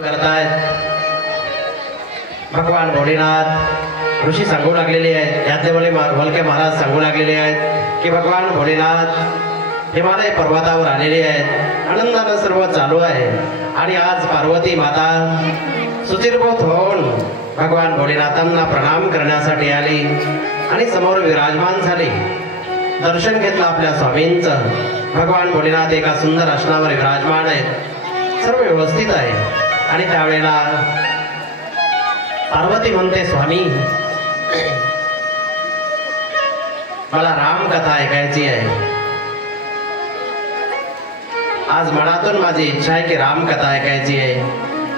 करतायत भगवान भोलेनाथ ऋषी सांगू लागलेले आहेत, यातले वलके महाराज सांगू लागलेले आहेत की भगवान भोलेनाथ हिमालय पर्वतावर आलेले आहेत, आनंदानं सर्व चालू आहे। आणि आज पार्वती माता सुचिरभूत होऊन भगवान भोलेनाथांना प्रणाम करण्यासाठी आली आणि समोर विराजमान झाली। दर्शन घेतलं आपल्या स्वामींचं। भगवान भोलेनाथ एका सुंदर आसनावर विराजमान आहेत, सर्व व्यवस्थित आहे। आणि त्यावेळेला पार्वती म्हणते, स्वामी मला रामकथा ऐकायची आहे। आज मनातून माझी इच्छा आहे की रामकथा ऐकायची आहे,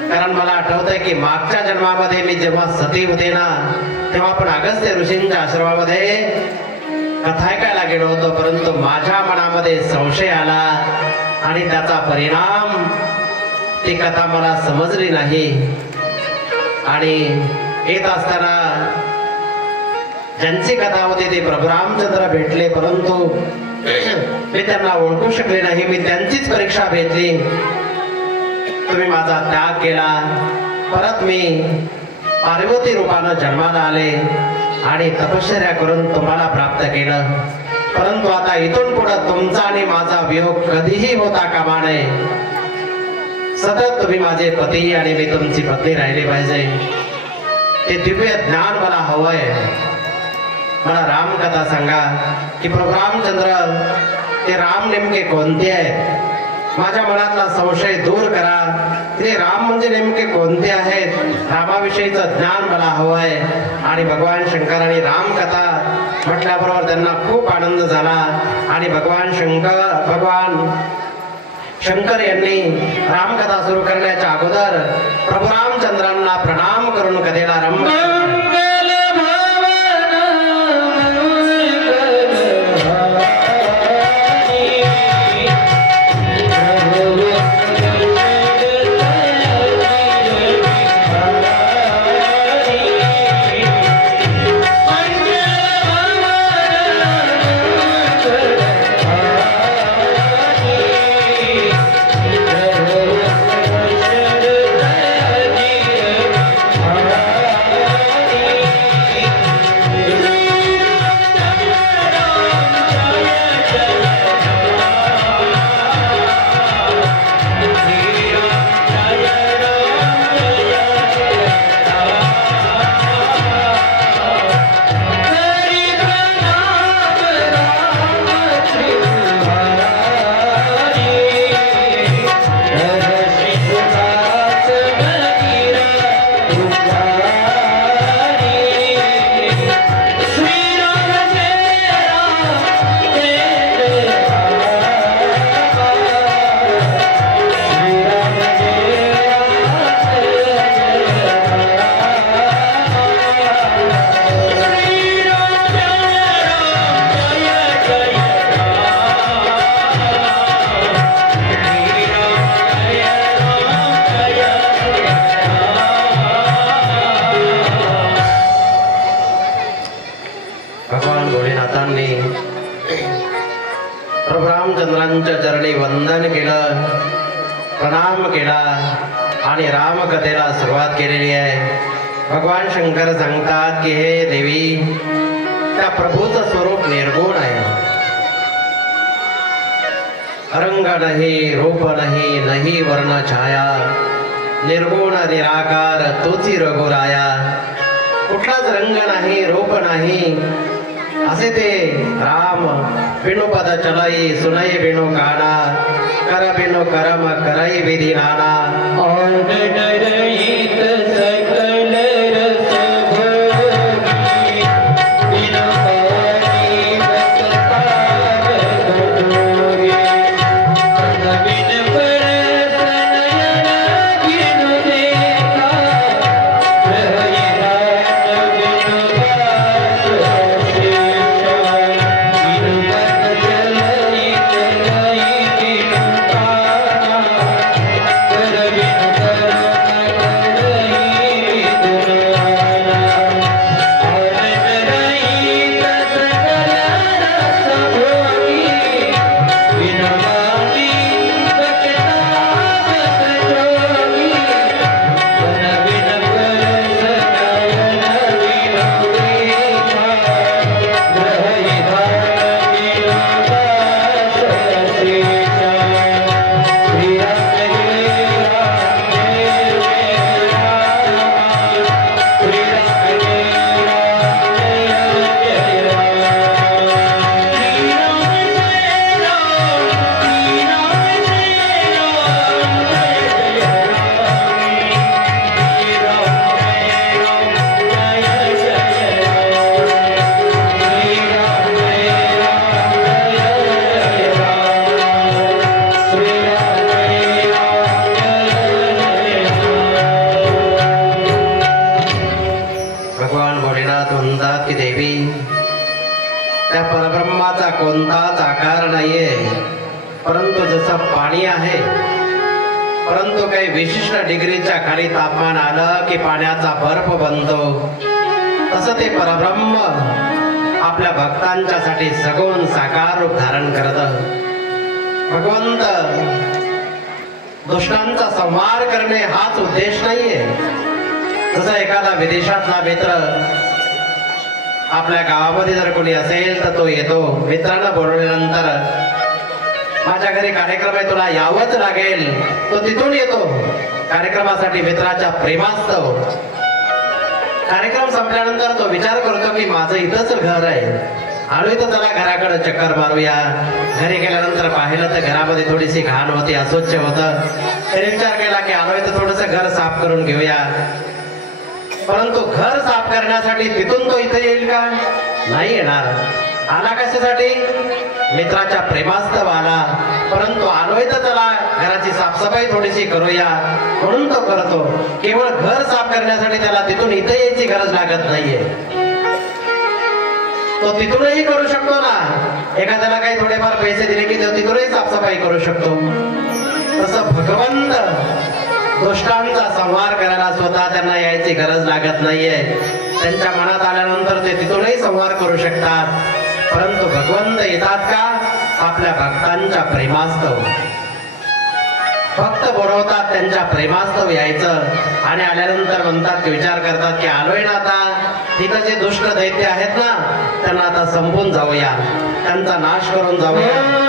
कारण मला आठवतंय की मागच्या जन्मामध्ये मी जेव्हा सती होते ना, तेव्हा आपण अगस्त्य ऋषींच्या आश्रमामध्ये कथा ऐकायला गेलो होतो, परंतु माझ्या मनामध्ये संशय आला आणि त्याचा परिणाम ती कथा मला समजली नाही। आणि येत असताना ज्यांची कथा होती ते प्रभू रामचंद्र भेटले, परंतु मी त्यांना ओळखू शकले नाही। मी त्यांचीच परीक्षा घेतली, तुम्ही माझा त्याग केला, परत मी पार्वती रूपानं जन्माला आले आणि तपश्चर्या करून तुम्हाला प्राप्त केलं। परंतु आता इथून पुढे तुमचा आणि माझा वियोग कधीही होता कामा नये। सतत तुम्ही माझे पती आणि मी तुमची पत्नी राहिली पाहिजे। ते दिव्य ज्ञान मला हवंय। मला रामकथा सांगा की प्रभू रामचंद्र ते राम नेमके कोणते आहेत? माझ्या मनातला संशय दूर करा। ते राम म्हणजे नेमके कोणते आहेत? रामाविषयीचं ज्ञान मला हवंय। आणि भगवान शंकरांनी रामकथा म्हटल्याबरोबर त्यांना खूप आनंद झाला आणि भगवान शंकर यांनी रामकथा सुरू करण्याच्या अगोदर प्रभू रामचंद्रांना प्रणाम करून कथेला आरंभ रामचंद्रांच्या चरणी वंदन केलं, प्रणाम केला आणि रामकथेला सुरुवात केलेली आहे। भगवान शंकर सांगतात की हे देवी, त्या प्रभूचं स्वरूप निर्गुण आहे। रंग नाही, रूप नाही, नाही वर्ण छाया, निर्गुण निराकार तोची रघुराया। कुठलाच रंग नाही, रूप नाही, असे ते राम। बिनु पद चलाई सुनई बिनु काना, कर बिनु करम करई विधि नाना। Thank you. परब्रह्माचा कोणताच आकार नाहीये, परंतु जसं पाणी आहे, परंतु काही विशिष्ट डिग्रीच्या खाली तापमान आलं की पाण्याचा बर्फ बनतो, तसं ते परब्रह्म आपल्या भक्तांच्यासाठी सगुण साकार रूप धारण करतं. भगवंत दुष्टांचा संहार करणे हाच उद्देश नाहीये. जसं एखादा विदेशातला मित्र आपल्या गावामध्ये जर कोणी असेल तर तो येतो, मित्रांना बोलवल्यानंतर माझ्या घरी कार्यक्रम आहे, तुला यावंच लागेल, तो तिथून येतो कार्यक्रमासाठी मित्राच्या प्रेमास्तव. कार्यक्रम संपल्यानंतर तो विचार करतो की माझं इथंच घर आहे, आलोय तर चला घराकडे चक्कर मारूया. घरी गेल्यानंतर पाहिलं तर घरामध्ये थोडीशी घाण होती, अस्वच्छ होतं. त्याने विचार केला की आलोय तर थोडंसं घर साफ करून घेऊया. परंतु घर साफ करण्यासाठी तिथून तो इथे येईल का? नाही येणार. आला कशासाठी? मित्राच्या प्रेमास्तव आला. परंतु आलोय तर चला घराची साफसफाई थोडीशी करूया म्हणून तो करतो. केवळ घर साफ करण्यासाठी त्याला तिथून इथे यायची गरज लागत नाहीये. तो तिथूनही करू शकतो ना. एखाद्याला काही थोडेफार पैसे दिले की तो तिथूनही साफसफाई करू शकतो. तसं भगवंत दुष्टांचा संहार करायला स्वतः त्यांना यायची गरज लागत नाहीये. त्यांच्या मनात आल्यानंतर ते तिथूनही संहार करू शकतात. परंतु भगवंत येतात का? आपल्या भक्तांच्या प्रेमास्तव. भक्त बोलवतात, त्यांच्या प्रेमास्तव यायचं आणि आल्यानंतर म्हणतात, विचार करतात की आलोय ना आता, तिथं जे दुष्ट दैत्य आहेत ना त्यांना आता संपून जाऊया, त्यांचा नाश करून जाऊया.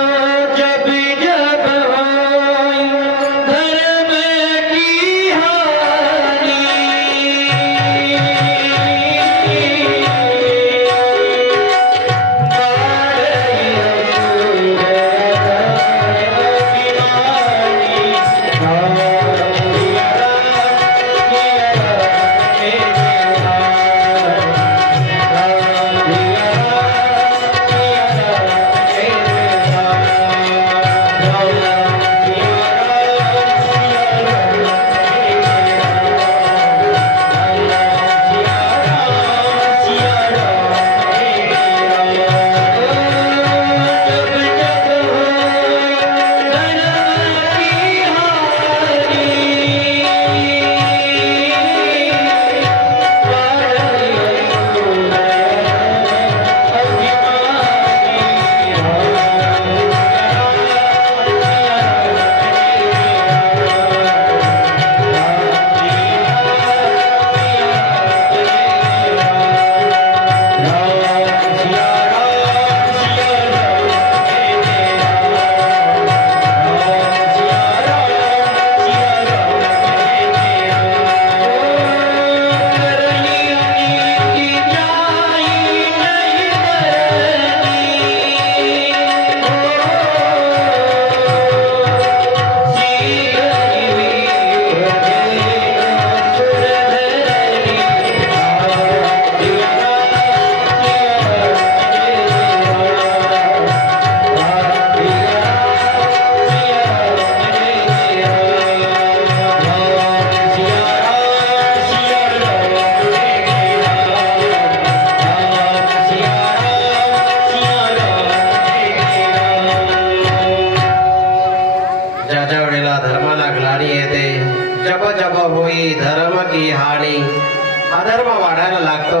अधर्म वाढायला लागतो,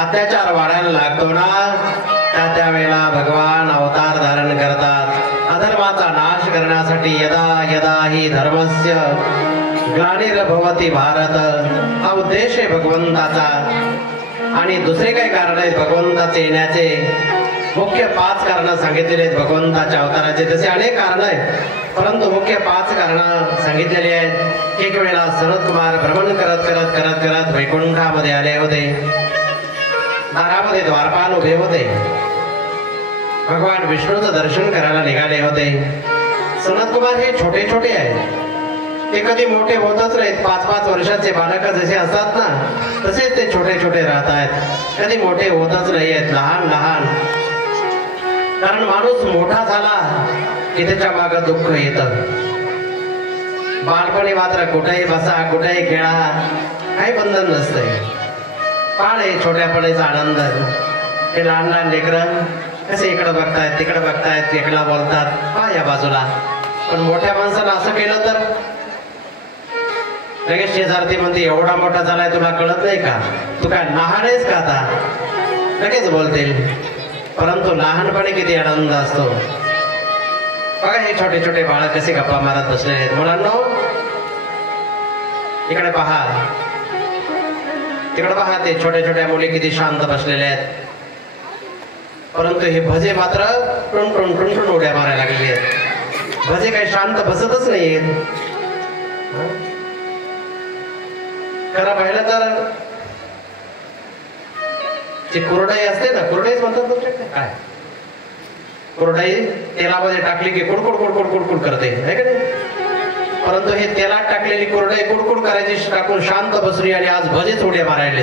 अत्याचार वाढायला लागतो ना, त्या वेळेला भगवान अवतार धारण करतात. अधर्माचा नाश करण्यासाठी यदा यदा ही धर्मस्य ग्लानिर्भवति भारत, हा उद्देश आहे भगवंताचा. आणि दुसरे काही कारण आहेत भगवंताचे येण्याचे. मुख्य 5 कारण सांगितलेले आहेत भगवंताच्या अवताराचे. तसे अनेक कारण आहेत, परंतु मुख्य 5 कारण सांगितलेली आहेत. एक वेळेला सनत कुमार भ्रमण करत करत करत करत वैकुंठामध्ये आले होते. दारामध्ये द्वारपाल उभे होते. भगवान विष्णूचं दर्शन करायला निघाले होते. सनत कुमार हे छोटे छोटे आहेत, ते कधी मोठे होतच नाहीत. 5-5 वर्षाचे बालक जसे असतात ना, तसेच ते छोटे छोटे राहत आहेत, कधी मोठे होतच नाही आहेत, लहान लहान. कारण माणूस मोठा झाला की त्याच्या मागे दुःख येतं. बालपणी मात्र कुठेही बसा, कुठेही खेळा, काही बंधन नसतंय. पाळे छोट्यापणीचा आनंद. हे लहान लहान लेकरं कसे इकडे बघतायत तिकडे बघतायत, एकला बोलतात हा या बाजूला. पण मोठ्या माणसानं असं केलं तर लगेच शेजारती म्हणते एवढा मोठा झालाय तुला कळत नाही का, तू काय लहान आहेस का आता, लगेच बोलतील. परंतु लहानपणी किती आनंद असतो बघा. हे छोटे छोटे बाळ कसे गप्पा मारत बसलेले आहेत. मुलांनो इकडे पहा, तिकडे पहा, ते छोट्या छोट्या मुली किती शांत बसलेल्या आहेत. परंतु हे भजे मात्र टुन टुन टुन उड्या मारायला लागलेले आहेत. भजे काही शांत बसतच नाहीयेत. खरं पाहिलं तर ती कुरडई असते ना, कुरडईच म्हणतात तुमच्याकडे काय, कुरडई तेलामध्ये टाकली की कुडकुड कुडकुड कुडकुड करते है का नाही. परंतु हे तेलात टाकलेली कुरडई कुडकुड करायची टाकून शांत बसली आणि आज भजेच उड्या मारायले,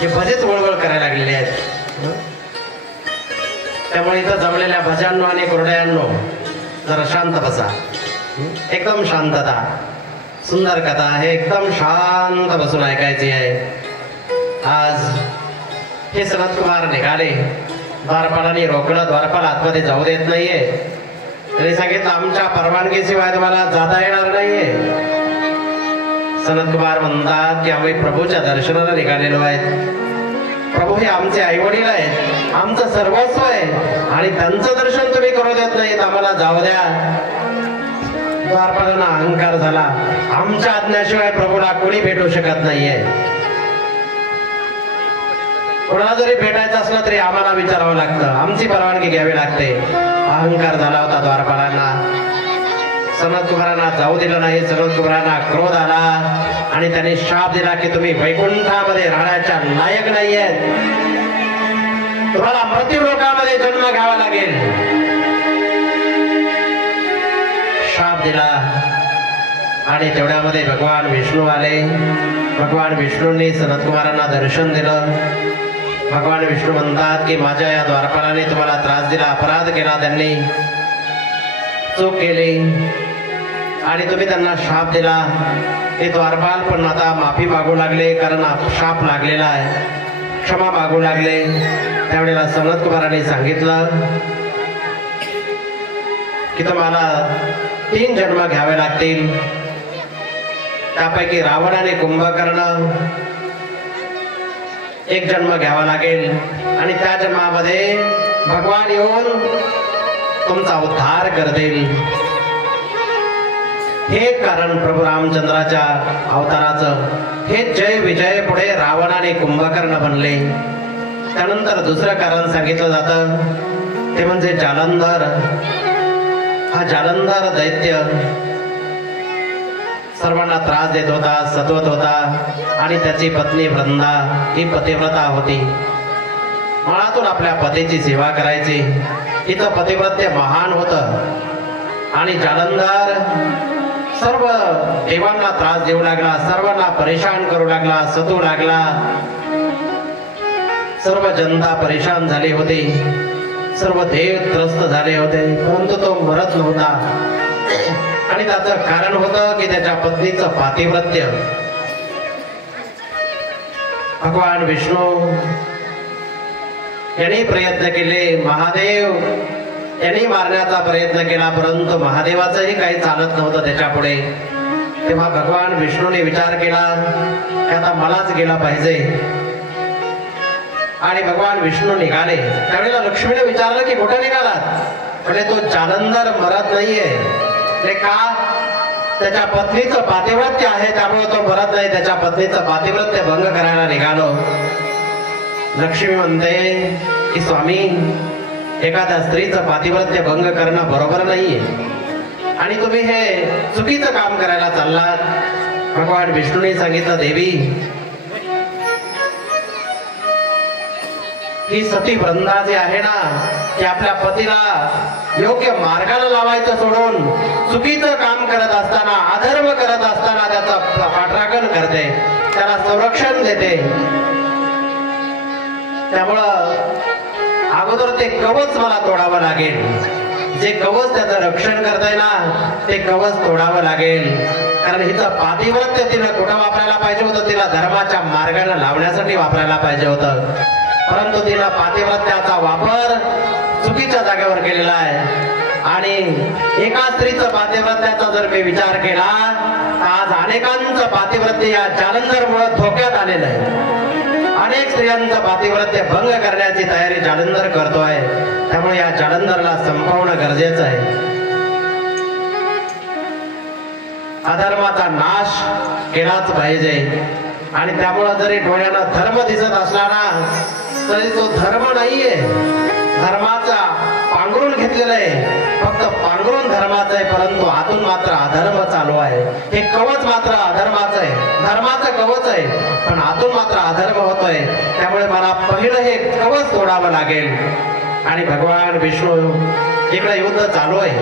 हे भजेच वळवळ करायला लागलेले आहेत. त्यामुळे इथं जमलेल्या भजांनो आणि कुरड्यांनो जरा शांत बसा. एकदम शांतता. सुंदर कथा आहे, एकदम शांत बसून ऐकायची आहे. आज हे सनत कुमार निघाले, द्वारपालाने रोखलं, द्वारपाल आतमध्ये जाऊ देत नाहीये. त्यांनी सांगितलं आमच्या परवानगीशिवाय तुम्हाला जाता येणार नाहीये. सनत कुमार म्हणतात की आम्ही प्रभूच्या दर्शनाला निघालेलो आहेत. प्रभू हे आमचे आई वडील आहेत, आमचं सर्वस्व आहे आणि त्यांचं दर्शन तुम्ही करू देत नाहीत, आम्हाला जाऊ द्या. द्वारपालांना अहंकार झाला, आमच्या आज्ञाशिवाय प्रभूला कोणी भेटू शकत नाहीये. कोणाला जरी भेटायचं असलं तरी आम्हाला विचारावं लागतं, आमची परवानगी घ्यावी लागते. अहंकार झाला होता द्वारपालांना. सनत कुमारांना जाऊ दिलं नाही. सनत कुमारांना क्रोध आला आणि त्यांनी शाप दिला की तुम्ही वैकुंठामध्ये राहण्याच्या लायक नाहीयेत, तुम्हाला मृत्यू लोकांमध्ये जन्म घ्यावा लागेल. शाप दिला आणि तेवढ्यामध्ये भगवान विष्णू आले. भगवान विष्णूंनी सनत कुमारांना दर्शन दिलं. भगवान विष्णू म्हणतात की माझ्या या द्वारपालाने तुम्हाला त्रास दिला, अपराध केला, त्यांनी चूक केली आणि तुम्ही त्यांना शाप दिला. ते द्वारपाल पण आता माफी मागू लागले, कारण शाप लागलेला आहे, क्षमा मागू लागले. त्यावेळेला सनत कुमारांनी सांगितलं की तुम्हाला 3 जन्म घ्यावे लागतील. त्यापैकी रावण आणि कुंभकर्ण एक जन्म घ्यावा लागेल आणि त्या जन्मामध्ये भगवान येऊन तुमचा उद्धार करतील. हे कारण प्रभू रामचंद्राच्या अवताराचं. हे जय विजय पुढे रावण आणि कुंभकर्ण बनले. त्यानंतर दुसरं कारण सांगितलं जातं ते म्हणजे जालंधर. हा जालंधर दैत्य सर्वांना त्रास देत होता, सतवत होता आणि त्याची पत्नी वृंदा ही पतिव्रता होती. मनातून आपल्या पतीची सेवा करायची. तिचं पतिव्रत्य महान होतं आणि जालंधर सर्व देवांना त्रास देऊ लागला, सर्वांना परेशान करू लागला, सतू लागला. सर्व जनता परेशान झाली होती, सर्व देव त्रस्त झाले होते, परंतु तो मरत नव्हता. आणि त्याचं कारण होतं की त्याच्या पत्नीचं पातिव्रत्य. भगवान विष्णू यांनी प्रयत्न केले, महादेव यांनी मारण्याचा प्रयत्न केला, परंतु महादेवाचंही काही चालत नव्हतं त्याच्या पुढे. तेव्हा भगवान विष्णूने विचार केला की आता मलाच गेला पाहिजे आणि भगवान विष्णू निघाले. त्यावेळेला लक्ष्मीने विचारलं की कुठे निघालात? म्हणजे तो जालंधर मरत नाहीये. का? त्याच्या पत्नीचं पातिव्रत्य आहे, त्यामुळे तो मरत नाही. त्याच्या पत्नीचं पातिव्रत्य भंग करायला निघालो. लक्ष्मी म्हणते की स्वामी, एखाद्या स्त्रीचं पातिव्रत्य भंग करणं बरोबर नाहीये आणि तुम्ही हे चुकीचं काम करायला चाललात. भगवान विष्णूने सांगितलं देवी, ही सती वृंदा जी आहे ना, ती आपल्या पतीला योग्य मार्गाला लावायचं सोडून चुकीचं काम करत असताना, अधर्म करत असताना त्याचा पाठराखण करते, त्याला संरक्षण देते. त्यामुळं अगोदर ते कवच मला तोडावं लागेल. जे कवच त्याचं रक्षण करतंय ना, ते कवच तोडावं लागेल. कारण हिचं पातिव्रत्य तिनं कुठं वापरायला पाहिजे होतं? तिला धर्माच्या मार्गाने लावण्यासाठी वापरायला पाहिजे होतं. परंतु तिनं पातिव्रत्याचा वापर चुकीच्या जागेवर केलेला आहे. आणि एका स्त्रीचं पातिव्रत्याचा जर मी विचार केला तर आज अनेकांचं पातिव्रत्य या जालंधरमुळे धोक्यात आलेलं आहे. अनेक स्त्रियांचं पातिव्रत्य भंग करण्याची तयारी जालंधर करतोय. त्यामुळे या जालंधरला संपवणं गरजेचं आहे. अधर्माचा नाश केलाच पाहिजे. आणि त्यामुळं जरी डोळ्याला धर्म दिसत असला ना तरी तो धर्म नाहीये, धर्माचा पांघरून घेतलेला आहे. फक्त पांघरून धर्माचं आहे, परंतु आतून मात्र अधर्म चालू आहे. हे कवच मात्र अधर्माचं आहे, धर्माचं कवच आहे, पण आतून मात्र अधर्म होतोय. त्यामुळे मला पहिलं हे कवच तोडावं लागेल. आणि भगवान विष्णू इकडे युद्ध चालू आहे.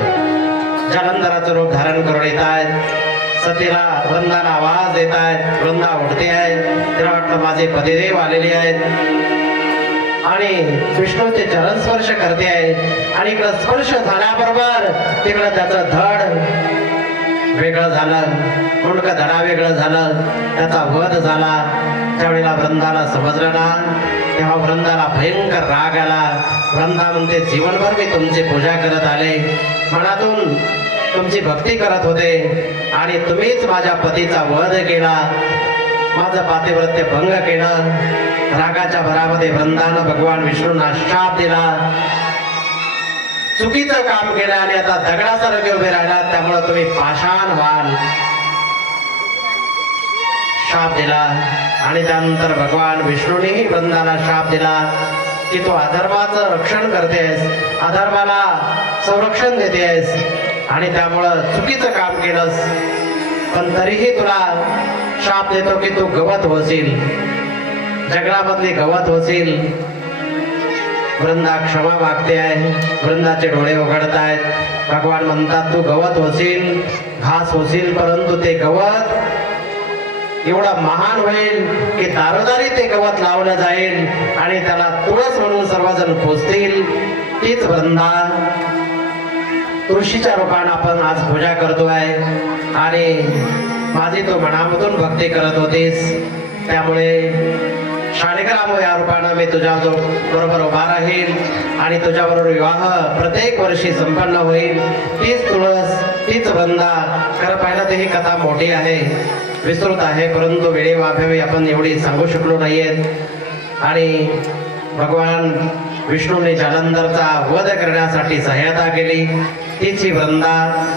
जालंधराचं रूप धारण करून येत आहेत. सतीला वृंदाला आवाज देत आहेत. वृंदा उठते आहे. तिला वाटतं माझे पतिदेव आलेले आहेत आणि विष्णूचे चरण स्पर्श करते आहे. आणि इकडं स्पर्श झाल्याबरोबर तिकडं त्याचं धड वेगळं झालं, मुंडकं धडा वेगळं झालं, त्याचा वध झाला. त्यावेळेला वृंदाला समजलं ना, तेव्हा वृंदाला भयंकर राग आला. वृंदा म्हणते जीवनभर मी तुमची पूजा करत आले, मनातून तुमची भक्ती करत होते आणि तुम्हीच माझ्या पतीचा वध केला, माझं पातिव्रत्य भंग केलं. रागाच्या भरामध्ये वृंदानं भगवान विष्णूंना शाप दिला, चुकीचं काम केलं आणि आता दगडासारखे उभे राहिला, त्यामुळे तुम्ही पाषाण व्हाल, शाप दिला. आणि त्यानंतर भगवान विष्णूनेही वृंदाला शाप दिला की तू अधर्माचं रक्षण करतेस, अधर्माला संरक्षण देतेस आणि त्यामुळं चुकीचं काम केलंस, पण तरीही तुला शाप देतो की तू गवत होशील, जंगलामधली गवत होशील. वृंदा क्षमा मागते आहे. वृंदाचे डोळे उघडत आहेत. भगवान म्हणतात तू गवत होशील, घास होशील, परंतु ते गवत एवढा महान होईल की दारोदारी ते गवत लावलं जाईल आणि त्याला तुळस म्हणून सर्वजण पूजतील. तीच वृंदा तुळशीच्या रूपाने आपण आज पूजा करतोय. आणि माझी तू मनामधून भक्ती करत होतीस, त्यामुळे शाळेकरामो या रूपाने मी तुझ्या बरोबर उभा राहील आणि तुझ्याबरोबर विवाह प्रत्येक वर्षी संपन्न होईल. तीच तुळस, तीच वृंदा. खरं पाहिलं तर ही कथा मोठी आहे, विस्तृत आहे, परंतु वेळेअभावी आपण एवढी सांगू शकलो नाहीये. आणि भगवान विष्णूने जालंधरचा वध करण्यासाठी सहायता केली, तीच ही वृंदा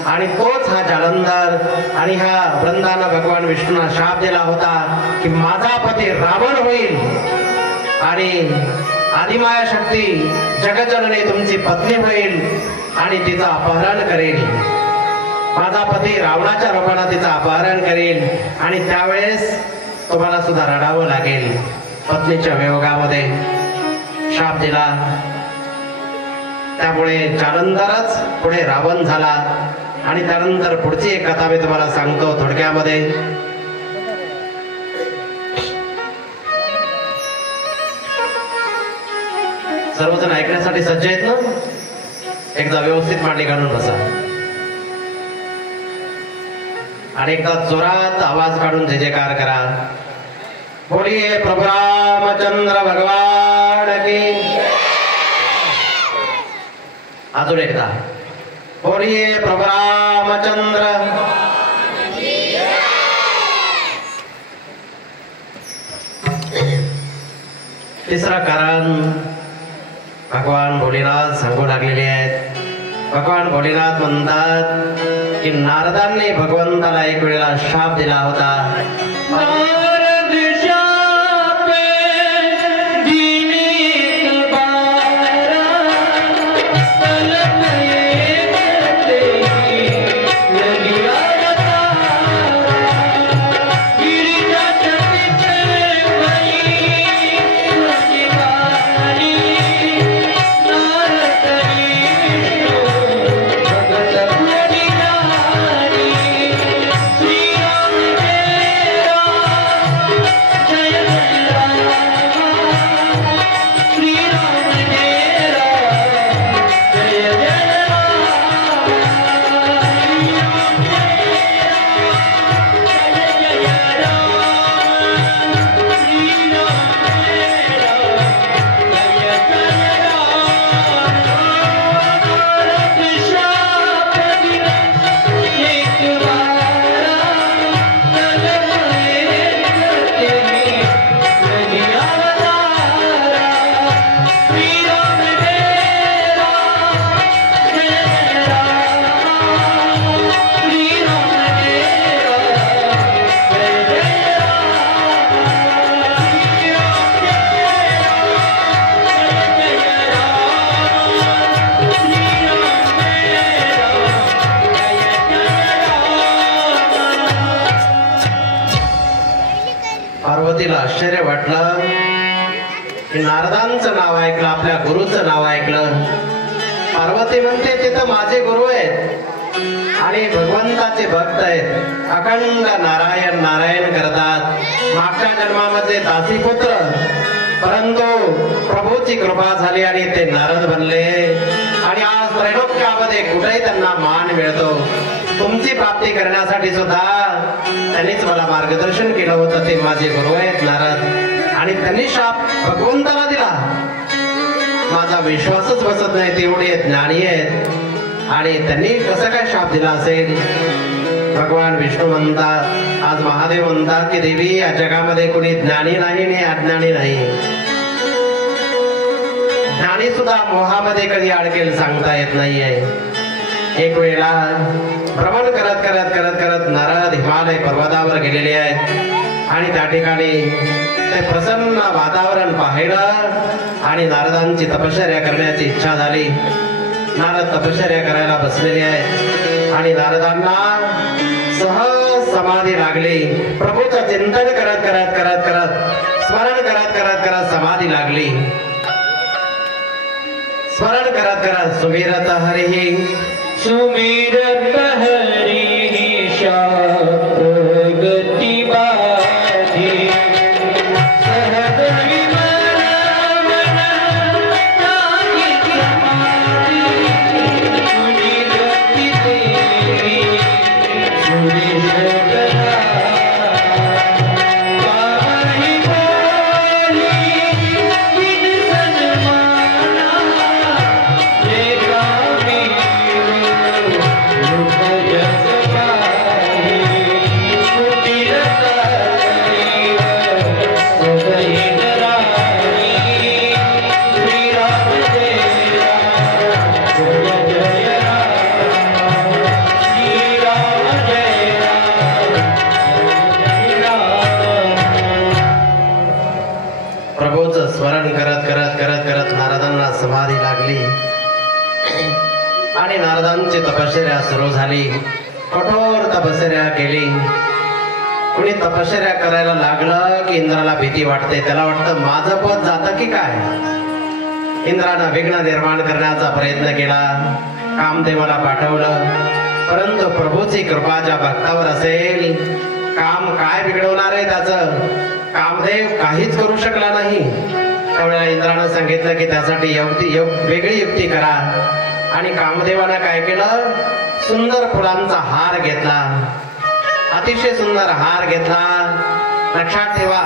आणि तोच हा जालंधर. आणि ह्या वृंदानं भगवान विष्णूंना शाप दिला होता की माझा पती रावण होईल आणि आदिमाया शक्ती जगजननी तुमची पत्नी होईल आणि तिचं अपहरण करेल. माझा पती रावणाच्या रूपाने तिचं अपहरण करेल आणि त्यावेळेस तुम्हाला सुद्धा रडावं लागेल. पत्नीच्या वियोगामध्ये शाप दिला. त्यामुळे जालंधरच पुढे रावण झाला. आणि त्यानंतर पुढची एक कथा मी तुम्हाला सांगतो थोडक्यामध्ये. सर्वजण ऐकण्यासाठी सज्ज आहेत ना? एकदा व्यवस्थित मांडी घालून बसा आणि एकदा जोरात आवाज काढून जय जयकार करा. बोलिए प्रभु रामचंद्र भगवान की. अजून एकदा बोलिए प्रभु रामचंद्र. तिसरं कारण भगवान भोलेनाथ सांगू लागलेले आहेत. भगवान भोलेनाथ म्हणतात की नारदांनी भगवंताला एक वेळेला शाप दिला होता. पार्वतीला आश्चर्य वाटलं की नारदांचं नाव ऐकलं, आपल्या गुरुचं नाव ऐकलं. पार्वती म्हणते ते तर माझे गुरु आहेत आणि भगवंताचे भक्त आहेत, अखंड नारायण नारायण करतात. मागच्या जन्मामध्ये दासीपुत्र, परंतु प्रभूची कृपा झाली आणि ते नारद बनले आणि आज त्रैलोक्यामध्ये कुठेही त्यांना मान मिळतो. तुमची प्राप्ती करण्यासाठी सुद्धा त्यांनीच मला मार्गदर्शन केलं होतं. ते माझे गुरु आहेत नारद आणि त्यांनी शाप भगवंताला दिला. माझा विश्वासच बसत नाही, तेवढे ज्ञानी आहेत आणि त्यांनी कसं काय शाप दिला असेल. भगवान विष्णू म्हणतात, आज महादेव म्हणतात की देवी या जगामध्ये कोणी ज्ञानी नाही आणि अज्ञानी नाही. ज्ञानी सुद्धा मोहामध्ये कधी अडकेल सांगता येत नाहीये. एक वेळा भ्रमण करत करत करत करत नारद हिमालय पर्वतावर गेलेले आहेत आणि त्या ठिकाणी ते प्रसन्न वातावरण पाहिलं आणि नारदांची तपश्चर्या करण्याची इच्छा झाली. नारद तपश्चर्या करायला बसलेले आहेत आणि नारदांना सहज समाधी लागली. प्रभूचं चिंतन करत करत करत करत स्मरण करत करत करत समाधी लागली. स्मरण करत करत सुमिरत हरिहि सुमिरत हरिहि शाप गति बाधी सहज विमल मन ताहि समाधि सुनि गति तेरी सुनि सकला पावहि बोली बिन सन्माना देखा प्रभूचं स्मरण करत करत करत करत नारदांना समाधी लागली आणि नारदांची तपश्चर्या सुरू झाली. कठोर तपश्चर्या केली. कुणी तपश्चर्या करायला लागलं की इंद्राला भीती वाटते. त्याला वाटतं माझं पद जातं की काय. इंद्रानं विघ्न निर्माण करण्याचा प्रयत्न केला, कामदेवाला पाठवलं, परंतु प्रभूची कृपा ज्या भक्तावर असेल, काम काय बिघडवणार आहे त्याचं कामदेव काहीच करू शकला नाही. त्यावेळेला इंद्रानं सांगितलं की त्यासाठी वेगळी युक्ती करा आणि कामदेवानं काय केलं, सुंदर फुलांचा हार घेतला, अतिशय सुंदर हार घेतला. लक्षात ठेवा,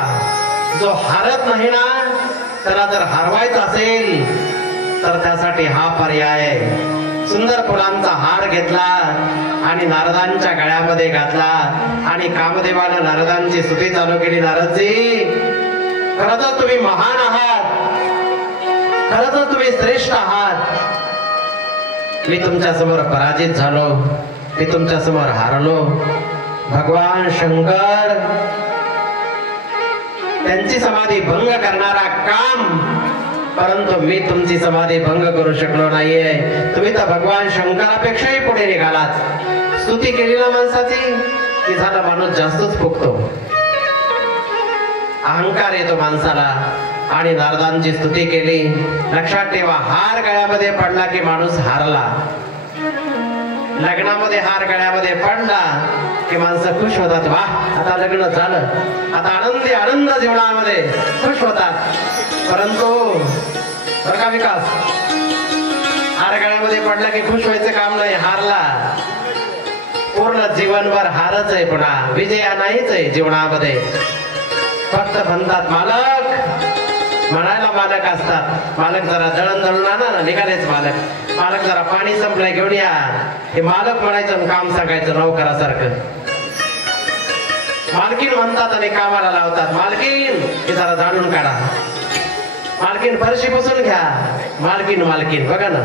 जो हारत नाही ना त्याला जर हरवायचं असेल तर त्यासाठी हा पर्याय आहे. सुंदर फुलांचा हार घेतला आणि नारदांच्या गळ्यामध्ये घातला आणि कामदेवानं नारदांची स्तुती चालू केली. नारदजी, खरं तर तुम्ही महान आहात, खरं तर तुम्ही श्रेष्ठ आहात. मी तुमच्या समोर पराजित झालो, मी तुमच्या समोर हारलो. भगवान शंकर त्यांची समाधी भंग करणारा काम, परंतु मी तुमची समाधी भंग करू शकलो नाहीये. तुम्ही तर भगवान शंकरापेक्षाही पुढे निघालात. स्तुती केली ना माणसाची की झाला माणूस जास्तच फुकतो, अहंकार येतो माणसाला. आणि नारदांची स्तुती केली. लक्षात ठेवा, हार गळ्यामध्ये पडला की माणूस हारला. लग्नामध्ये हार गळ्यामध्ये पडला की माणसं खुश होतात, वा आता लग्न झालं, आता आनंदी आनंद जीवनामध्ये खुश होतात. परंतु बरं का विकास, हार गळ्यामध्ये पडला की खुश व्हायचं काम नाही. हारला पूर्ण जीवनभर हारच आहे, पुन्हा विजया नाहीच आहे जीवनामध्ये. फक्त म्हणतात मालक, म्हणायला मालक असतात. मालक जरा दळण दळून आणा ना, निघालेच मालक. मालक जरा पाणी संपलंय घेऊन या, हे मालक म्हणायचं, काम सांगायचं नोकरासारखं. मालकीन म्हणतात आणि कामाला लावतात. मालकीन हे जरा जाणून काढा, मालकीन फरशी पुसून घ्या. मालकीन मालकीन बघा ना,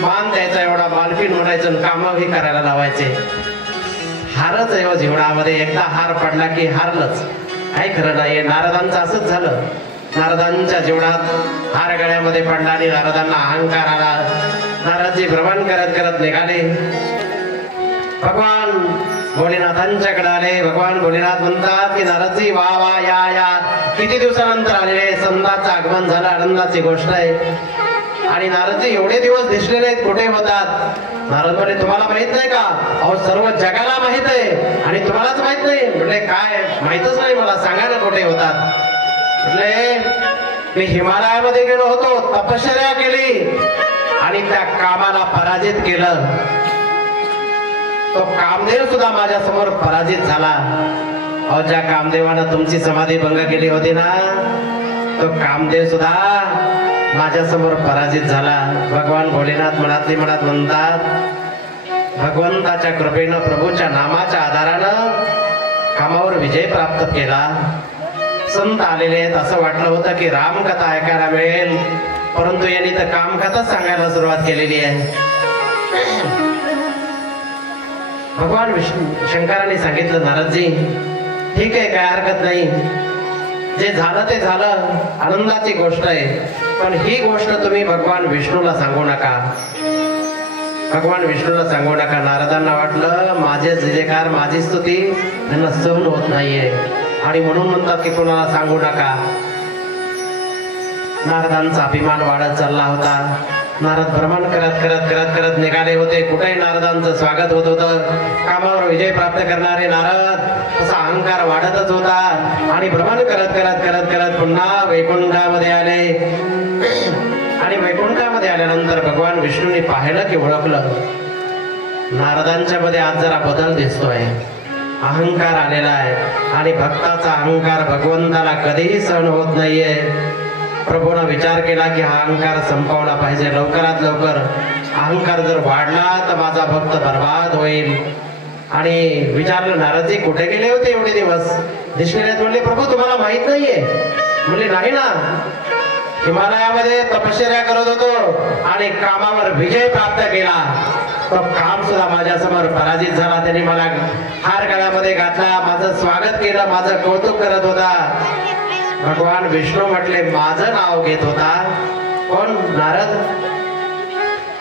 मान द्यायचा एवढा मालकीन म्हणायचं, कामही करायला लावायचे. हारच आहे जीवनामध्ये. एकदा हार पडला की हारलंच, काही खरं नाहीये. नारदांचं असंच झालं. नारदांच्या जीवनात हार गळ्यामध्ये पडला आणि नारदांना अहंकार आला. नारदजी भ्रमण करत करत निघाले. भगवान भोलेनाथांच्याकडे आले. भगवान भोलेनाथ म्हणतात की नारदजी वा वा या किती दिवसानंतर आलेले. संतांचं आगमन झालं, आनंदाची गोष्ट आहे. आणि नारदजी एवढे दिवस दिसले नाहीत, कुठे होतात? नारद म्हणे तुम्हाला माहित नाही का? अहो सर्व जगाला माहित आहे आणि तुम्हालाच माहित नाही. म्हटले काय माहितच नाही मला, सांगा ना कुठे होतात? म्हटले मी हिमालयामध्ये गेलो होतो, तपश्चर्या केली आणि त्या कामाला पराजित केलं. तो कामदेव सुद्धा माझ्या समोर पराजित झाला. अहो ज्या कामदेवानं तुमची समाधी भंग केली होती ना, तो कामदेव सुद्धा माझ्या समोर पराजित झाला. भगवान भोलेनाथ मनातली मनात म्हणतात, भगवंताच्या कृपेनं प्रभूच्या नामाच्या आधारानं कामावर विजय प्राप्त केला. संत आलेले आहेत, असं वाटलं होतं की रामकथा ऐकायला मिळेल, परंतु यांनी तर कामकथा सांगायला सुरुवात केलेली आहे. भगवान विष्णू शंकरांनी सांगितलं नारदजी ठीक आहे, काय हरकत नाही, जे झालं ते झालं, आनंदाची गोष्ट आहे, पण ही गोष्ट तुम्ही भगवान विष्णूला सांगू नका. भगवान विष्णूला सांगू नका. नारदांना वाटलं माझे जयकार माझी स्तुती त्यांना सहन होत नाहीये आणि म्हणून म्हणतात की कोणाला सांगू नका. नारदांचा अभिमान वाढत चालला होता. नारद भ्रमण करत करत करत करत निघाले होते. कुठेही नारदांचं स्वागत होत होतं. कामावर विजय प्राप्त करणारे नारद, असा अहंकार वाढतच होता आणि भ्रमण करत करत करत करत पुन्हा वैकुंठामध्ये आले. आणि वैकुंठामध्ये आल्यानंतर भगवान विष्णूंनी पाहिलं की ओळखलं, नारदांच्या मध्ये आज जरा बदल दिसतोय, अहंकार आलेला आहे आणि भक्ताचा अहंकार भगवंताला कधीही सहन होत नाहीये. प्रभूने विचार केला की हा अहंकार संपवला पाहिजे लवकरात लवकर. अहंकार जर वाढला तर माझा भक्त बर्बाद होईल. आणि विचारलं नारदजी कुठे गेले होते एवढे दिवस, दिसले नाहीत? म्हणले प्रभू तुम्हाला माहित नाहीये? म्हणले नाही ना, हिमालयामध्ये तपश्चर्या करत होतो आणि कामावर विजय प्राप्त केला. तो काम सुद्धा माझ्या समोर पराजित झाला. त्यांनी मला हार गळ्यामध्ये घातला, माझं स्वागत केलं, माझं कौतुक करत होता. भगवान विष्णू म्हटले माझं नाव घेत होता कोण? नारद.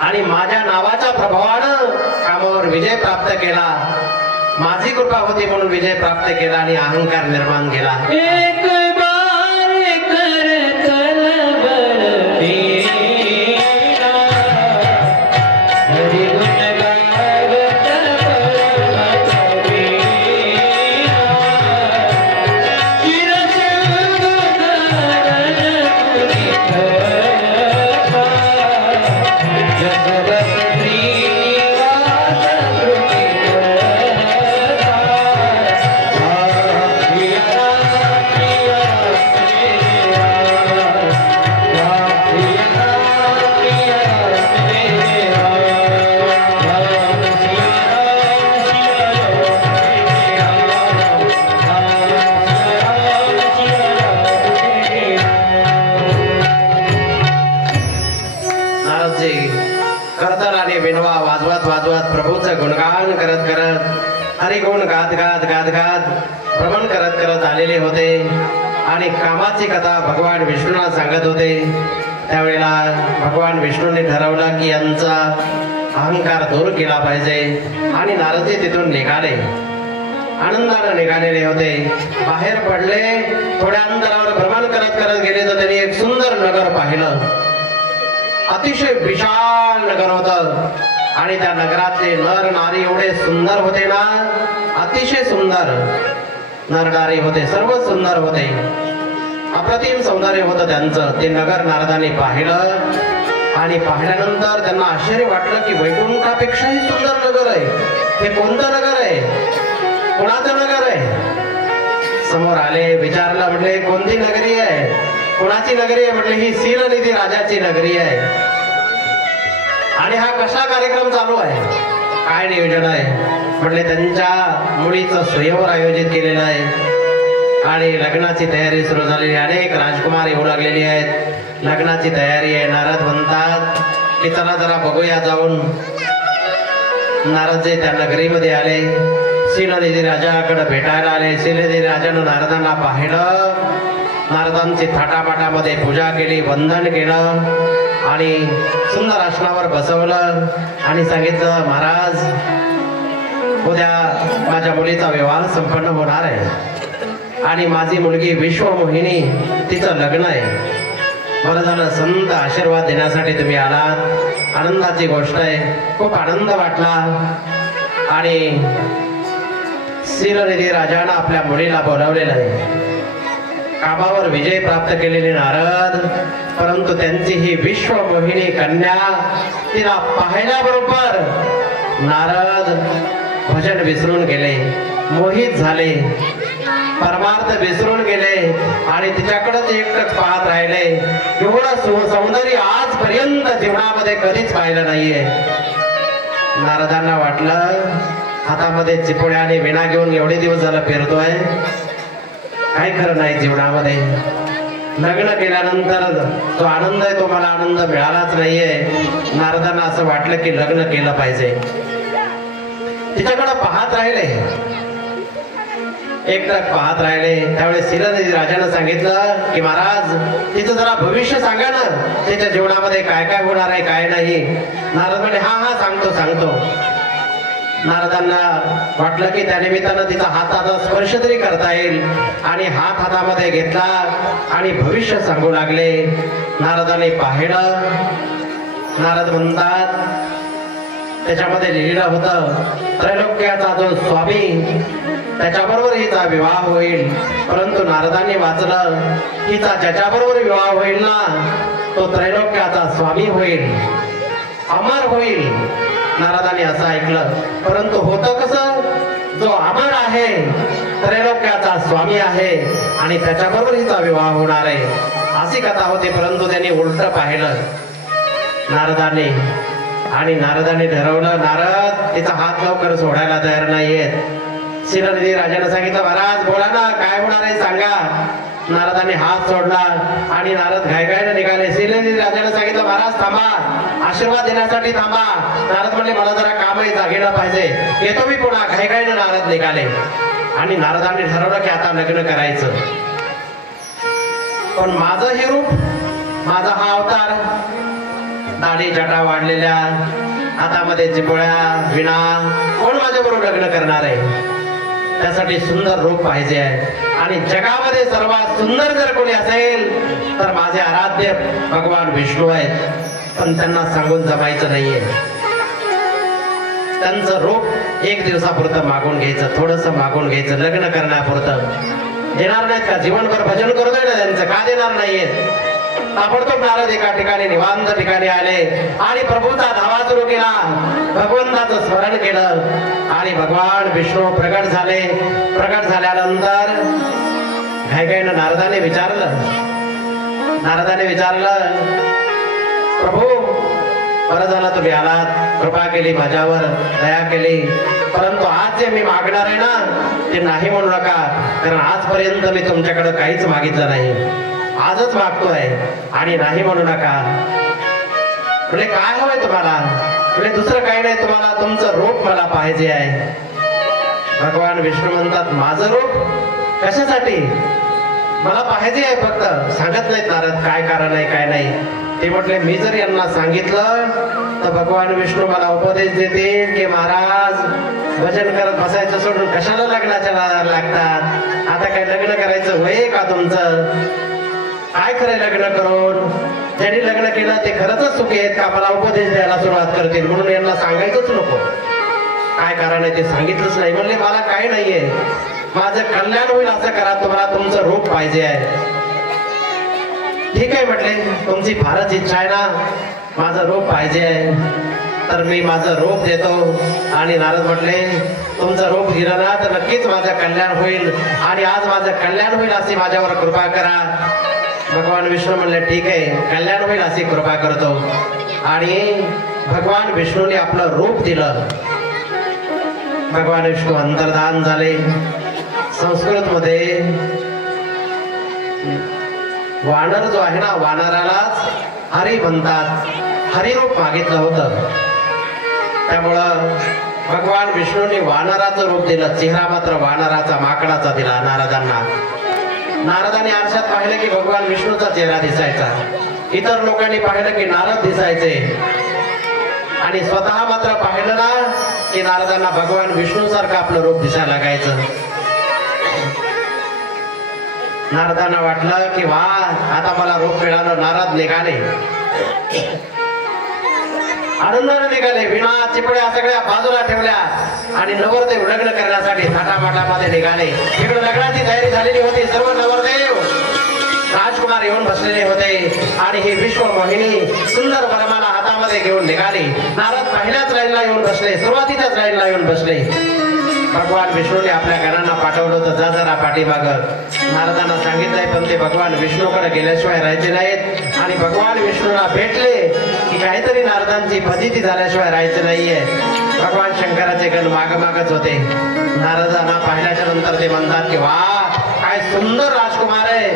आणि माझ्या नावाच्या प्रभावानं कामावर विजय प्राप्त केला. माझी कृपा होती म्हणून विजय प्राप्त केला आणि अहंकार निर्माण केला. एक बार कर तलबर देना, हरि गुण गावत पर्वत वीणा, चिरसंग करण पुनीत था, जगवत श्रीनिवास कृपीत था. नारदजी करताल आणि विनवा वाजवत वाजवत प्रभूचं गुणगान करत करत हरिगुण गात गात गात गात भ्रमण करत करत आलेले होते आणि कामाची कथा भगवान विष्णूला सांगत होते. त्यावेळेला भगवान विष्णूने ठरवलं की यांचा अहंकार दूर केला पाहिजे आणि नारदजी तिथून निघाले. आनंदाने निघालेले होते. बाहेर पडले, थोड्या अंतरावर भ्रमण करत करत गेले तर त्यांनी एक सुंदर नगर पाहिलं. अतिशय विशाल नगर होतं आणि त्या नगरातले नर नारी एवढे सुंदर होते ना, अतिशय सुंदर नर नारी होते, सर्व सुंदर होते, अप्रतिम सौंदर्य होतं त्यांचं. ते नगर नारदांनी पाहिलं आणि पाहिल्यानंतर त्यांना आश्चर्य वाटलं की वैकुंठापेक्षाही सुंदर नगर आहे. हे कोणतं नगर आहे, कोणाचं नगर आहे? समोर आले, विचारलं, म्हटले कोणती नगरी आहे, कोणाची नगरी आहे? म्हटले ही सीलनिधी राजाची नगरी आहे. आणि हा कसा कार्यक्रम चालू आहे, काय नियोजन आहे? म्हटले त्यांच्या मुलीचं स्वयंवर आयोजित केलेलं आहे आणि लग्नाची तयारी सुरू झालेली. अनेक राजकुमार येऊ लागलेली आहेत, लग्नाची तयारी आहे. नारद म्हणतात की चला जरा बघूया जाऊन. नारदजी त्या नगरीमध्ये आले, सीलनिधी राजाकडे भेटायला आले. सीलनिधी राजानं नारदांना पाहिलं, नारदांची थाटामाटामध्ये पूजा केली, वंदन केलं आणि सुंदर आसनावर बसवलं आणि सांगितलं महाराज उद्या माझ्या मुलीचा विवाह संपन्न होणार आहे आणि माझी मुलगी विश्वमोहिनी तिचं लग्न आहे. बरं झालं, संत आशीर्वाद देण्यासाठी तुम्ही आलात. आनंदाची गोष्ट आहे, खूप आनंद वाटला. आणि शिरनिधी राजानं आपल्या मुलीला बोलावलेलं आहे. कामावर विजय प्राप्त केलेले नारद, परंतु त्यांची ही विश्वमोहिनी कन्या तिला पाहिल्याबरोबर नारद भजन विसरून गेले, मोहित झाले, परमार्थ विसरून गेले आणि तिच्याकडेच एकटक पाहत राहिले. एवढं सौंदर्य आजपर्यंत जीवनामध्ये कधीच पाहिलं नाहीये. नारदांना वाटलं हातामध्ये चिपोळ्या आणि विणा घेऊन एवढे दिवस झालं फिरतोय, काही खरं नाही जीवनामध्ये. लग्न केल्यानंतर जो आनंद आहे तो मला आनंद मिळालाच नाहीये. नारदांना असं वाटलं की लग्न केलं पाहिजे. तिच्याकडे पाहत राहिले, एकटक पाहत राहिले. त्यावेळेस शिरनिधी राजानं सांगितलं की महाराज तिचं जरा भविष्य सांगा ना, त्याच्या जीवनामध्ये काय काय होणार आहे काय नाही. नारद म्हणे हा हा सांगतो सांगतो. नारदांना वाटलं की त्या निमित्तानं तिचा हाताचा स्पर्श तरी करता येईल आणि हात हातामध्ये घेतला आणि भविष्य सांगू लागले. नारदाने पाहिलं. नारद म्हणतात त्याच्यामध्ये लिहिलं होतं त्रैलोक्याचा जो स्वामी त्याच्याबरोबर हिचा विवाह होईल. परंतु नारदांनी वाचलं हिचा ज्याच्याबरोबर विवाह होईल ना तो त्रैलोक्याचा स्वामी होईल, अमर होईल. नारदांनी असं ऐकलं. परंतु होतं कसं, जो अमर आहे त्रैलोक्याचा स्वामी आहे आणि त्याच्याबरोबर हिचा विवाह होणार आहे अशी कथा होती. परंतु त्यांनी उलट पाहिलं नारदांनी आणि नारदांनी ठरवलं नारद तिचा हात लवकर सोडायला तयार नाहीयेत. शिरनिधी राजाने सांगितलं महाराज बोला ना काय होणार आहे सांगा. नारदाने हात सोडला आणि नारद घाईघाईने निघाले. शिरनिधी राजाने सांगितलं महाराज थांबा, आशीर्वाद देण्यासाठी थांबा. नारद म्हणले मला जरा कामही जागेला पाहिजे, येतो मी पुन्हा. घाईघाईने नारद निघाले आणि नारदांनी ठरवलं की आता लग्न करायचं. पण माझं हे रूप, माझा हा अवतार, दाढी जटा वाढलेल्या, हातामध्ये चिपोळ्या, विणा, कोण माझ्या बरोबर लग्न करणार आहे. त्यासाठी सुंदर रूप पाहिजे आहे आणि जगामध्ये सर्वात सुंदर जर कोणी असेल तर माझे आराध्य भगवान विष्णू आहेत. पण त्यांना सांगून जमायचं नाहीये. त्यांचं रूप एक दिवसापुरतं मागून घ्यायचं, थोडंसं मागून घ्यायचं, लग्न करण्यापुरतं. देणार नाहीत का? जीवनभर भजन करतोय ना त्यांचं, का देणार नाहीयेत? ताबडतोब नारद एका ठिकाणी निवांत ठिकाणी आले आणि प्रभूचा धावा सुरू केला, भगवंताचं स्मरण केलं आणि भगवान विष्णू प्रगट झाले. प्रगट झाल्यानंतर घाईघाईनं नारदाने विचारलं प्रभू बरं झालं तुम्ही आलात, कृपा केली माझ्यावर, दया केली. परंतु आज जे मी मागणार आहे ना ते नाही म्हणू नका, कारण आजपर्यंत मी तुमच्याकडे काहीच मागितलं नाही. आजच मागतोय आणि नाही म्हणू नका. म्हणजे काय हवंय तुम्हाला? म्हणजे दुसरं काही नाही, तुम्हाला तुमचं रूप मला पाहिजे आहे. भगवान विष्णू म्हणतात माझं रूप कशासाठी? मला पाहिजे आहे फक्त. सांगत नाहीत नारद काय कारण आहे काय नाही. ते म्हटले मी जर यांना सांगितलं तर भगवान विष्णू मला उपदेश देतील की महाराज भजन करत बसायचं सोडून कशाला लग्नाच्या नादाला लागतात. आता काय लग्न करायचं वय का तुमचं? काय खरं लग्न करून? ज्यांनी लग्न केलं ते खरंच सुखी आहेत का? मला उपदेश द्यायला सुरुवात करतील म्हणून यांना सांगायचंच नको. काय कारण आहे ते सांगितलंच नाही. म्हणले मला काय नाहीये, माझं कल्याण होईल असं करा, तुम्हाला तुमचं रूप पाहिजे आहे. ठीक आहे म्हटले, तुमची फारच इच्छा आहे ना, माझं रूप पाहिजे आहे तर मी माझं रूप देतो. आणि नारद म्हटले तुमचं रूप दिलं ना तर नक्कीच माझं कल्याण होईल आणि आज माझं कल्याण होईल अशी माझ्यावर कृपा करा. भगवान विष्णू म्हणले ठीक आहे, कल्याण होईल अशी कृपा करतो. आणि भगवान विष्णूने आपलं रूप दिलं. भगवान विष्णू अंतर्धान झाले. संस्कृत मध्ये वानर जो आहे ना, वानरालाच हरी म्हणतात. हरिरूप मागितलं होतं. त्यामुळं भगवान विष्णूने वानराचं रूप दिलं. चेहरा मात्र वानराचा, माकडाचा दिला नारदांना. नारदांनी आरशात पाहिलं की भगवान विष्णूचा चेहरा दिसायचा. इतर लोकांनी पाहिलं की नारद दिसायचे आणि स्वतः मात्र पाहिलं ना की नारदांना भगवान विष्णू सारखं आपलं रूप दिसायला लागायचं. नारदांना वाटलं की वा आता मला रूप मिळालं. नारद निघाले, आनंदाने निघाले. विणा चिपड्या सगळ्या बाजूला ठेवल्या आणि नवरदेव लग्न करण्यासाठी थाटामाटामध्ये निघाले. इकडे लग्नाची तयारी झालेली होती. सर्व नवरदेव राजकुमार येऊन बसलेले होते आणि ही विश्व मोहिनी सुंदर वरमाला हातामध्ये घेऊन निघाली. नारद पहिल्याच लाईनला येऊन बसले, सुरुवातीच्याच लाईनला येऊन बसले. भगवान विष्णूने आपल्या गणांना पाठवलं होतं, जा जरा पाठीमाग. नारदांना सांगितलंय पण ते भगवान विष्णूकडे गेल्याशिवाय राहायचे नाहीत आणि भगवान विष्णूला भेटले की काहीतरी नारदांची फजिती झाल्याशिवाय राहायचं नाहीये. भगवान शंकराचे गण मागच होते. नारदांना पाहिल्याच्या नंतर ते म्हणतात की वा काय सुंदर राजकुमार आहे.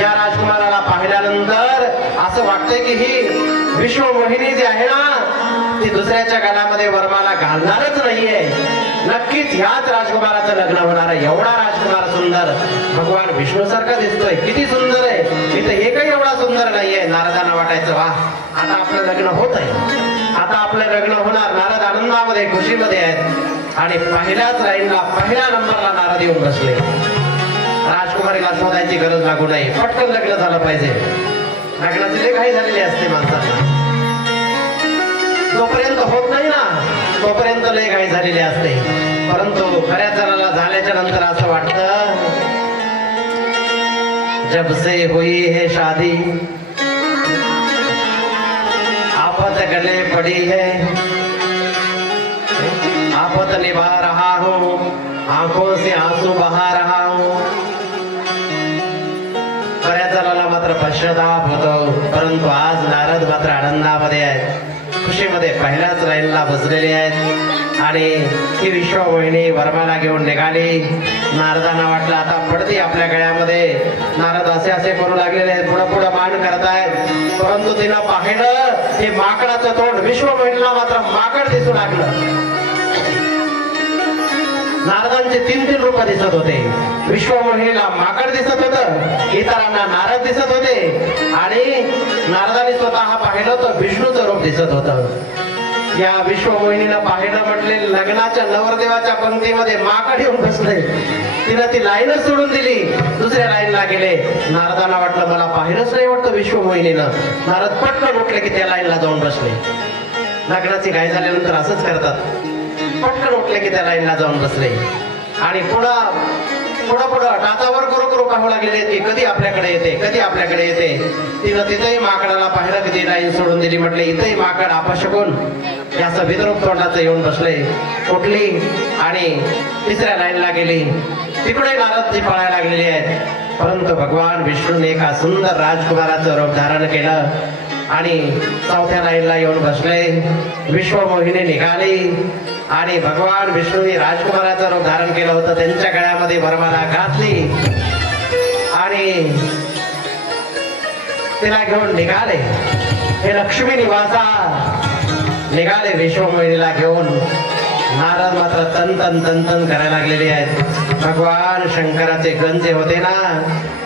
या राजकुमाराला पाहिल्यानंतर असं वाटतंय की ही विश्व मोहिनी जी आहे ना ती दुसऱ्याच्या गळ्यामध्ये वरमाला घालणारच नाहीये. नक्कीच ह्याच राजकुमाराचं लग्न होणार आहे. एवढा राजकुमार सुंदर भगवान विष्णू सारखा दिसतोय, किती सुंदर आहे. इथं एकही एवढा सुंदर नाहीये. नारदांना वाटायचं वा आता आपलं लग्न होत आहे, आता आपलं लग्न होणार. नारद आनंदामध्ये खुशीमध्ये आहेत आणि पहिल्याच लाईनला पहिल्या नंबरला नारद येऊन बसले. राजकुमारीला शोधायची गरज लागू नये, पटकन लग्न झालं पाहिजे. लग्नाची लय घाई झालेली असते माणसाला. जोपर्यंत होत नाही ना तोपर्यंत लय घाई झालेली असते. परंतु खऱ्या जणाला झाल्याच्या नंतर असं वाटतं जब से हुई है शादी आफत गले पड़ी है, आफत निभा रहा हूँ, आंखों से आंसू बहा रहा हूँ. बऱ्याच जणाला मात्र पश्चाताप होतो. परंतु आज नारद मात्र आनंदामध्ये आहेत, खुशीमध्ये पहिल्याच लाईनला बसलेले आहेत आणि ही विश्व मोहिनी वरमाला घेऊन निघाली. नारदांना वाटलं आता पडती आपल्या गळ्यामध्ये. नारद असे असे करू लागलेले आहेत, पुढं पुढं मान करतायत. परंतु तिनं पाहिलं हे माकडाचं तोंड. विश्व मोहिनीला मात्र माकड दिसू लागलं. नारदांचे तीन रूप दिसत होते. विश्व मोहिनीला माकड दिसत होतं, इतरांना नारद दिसत होते आणि नारदांनी स्वतः पाहिलं तर विष्णूचं रूप दिसत होतं. या विश्व मोहिनीला पाहिलं म्हटले लग्नाच्या नवरदेवाच्या पंक्तीमध्ये माकड येऊन बसले. तिनं ती लाईनच सोडून दिली, दुसऱ्या लाईनला गेले. नारदांना वाटलं मला पाहिलंच नाही वाटतं विश्व मोहिनीनं. नारद पटकन उठले की त्या लाईनला जाऊन बसले. लग्नाची घाई झाल्यानंतर असंच करतात, पटकन उठले की त्या लाईनला जाऊन बसले आणि पुढं टाचावर करू पाहू लागलेले की कधी आपल्याकडे येते, कधी आपल्याकडे येते. तिनं तिथंही माकडाला पाहिलं की ती लाईन सोडून दिली. म्हटले इथंही माकड अपशकून याचं विद्रूप तोंडाचं येऊन बसले. उठली आणि तिसऱ्या लाईनला गेली. तिकडे नारदजी पळायला लागलेली आहेत. परंतु भगवान विष्णूने एका सुंदर राजकुमाराचं रूप धारण केलं आणि चौथ्या लाईनला येऊन बसले. विश्व मोहिनी निघाली आणि भगवान विष्णूने राजकुमाराचं रूप धारण केलं होतं. त्यांच्या गळ्यामध्ये वरमाला घातली आणि तिला घेऊन निघाले. हे लक्ष्मी निवासा निघाले विश्व मोहिनीला घेऊन. नारद मात्र तन करायला लागलेले आहेत. भगवान शंकराचे गण जे होते ना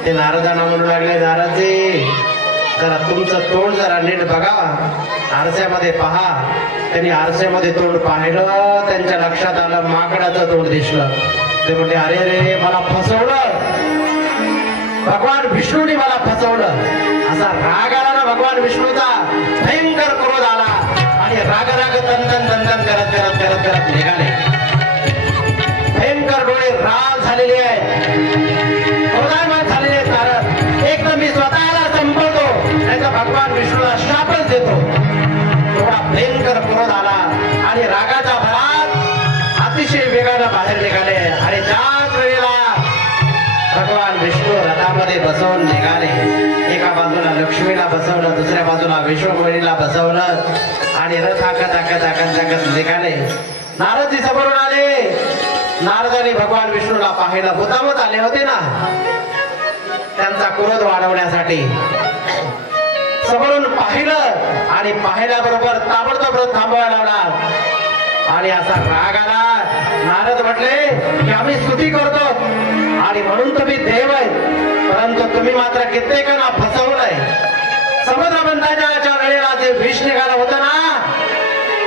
ते नारदांना म्हणू लागले, नारदजी जरा तुमचं तोंड जरा नीट बघा, आरशामध्ये पहा. त्यांनी आरशामध्ये तोंड पाहिलं, त्यांच्या लक्षात आलं माकडाचं तोंड दिसलं. ते म्हणले अरे रे मला फसवलं, भगवान विष्णूने मला फसवलं. असा राग आला ना भगवान विष्णूचा, भयंकर क्रोध आला आणि राग तन करत निघाले. भयंकर डोळे राग झालेले आहेत, क्रोधायमान झालेले आहेत. नारद एकदम मी स्वतःला संपवतो त्याचा भगवान विष्णूला शापच देतो. थोडा भयंकर क्रोध आला आणि रागाच्या भरात अतिशय वेगानं बाहेर निघाले आणि त्याच वेळेला भगवान विष्णू रथामध्ये बसवून निघाले. एका बाजूला लक्ष्मीला बसवलं, दुसऱ्या बाजूला विश्व मोहिनीला बसवलं आणि रथ हाकत निघाले. नारदजी समोरून आले. नारदांनी भगवान विष्णूला पाहिलं, हुतामत आले होते ना त्यांचा क्रोध वाढवण्यासाठी. समोरून पाहिलं आणि पाहिल्याबरोबर ताबडतोब रथ थांबवायला लावला आणि असा राग आला. नारद म्हटले की आम्ही स्तुती करतो आणि म्हणून तुम्ही देव आहे, परंतु तुम्ही मात्र कित्येकांना फसवलंय. समुद्र मंथनाच्या वेळेला जे विष निघालं होतं ना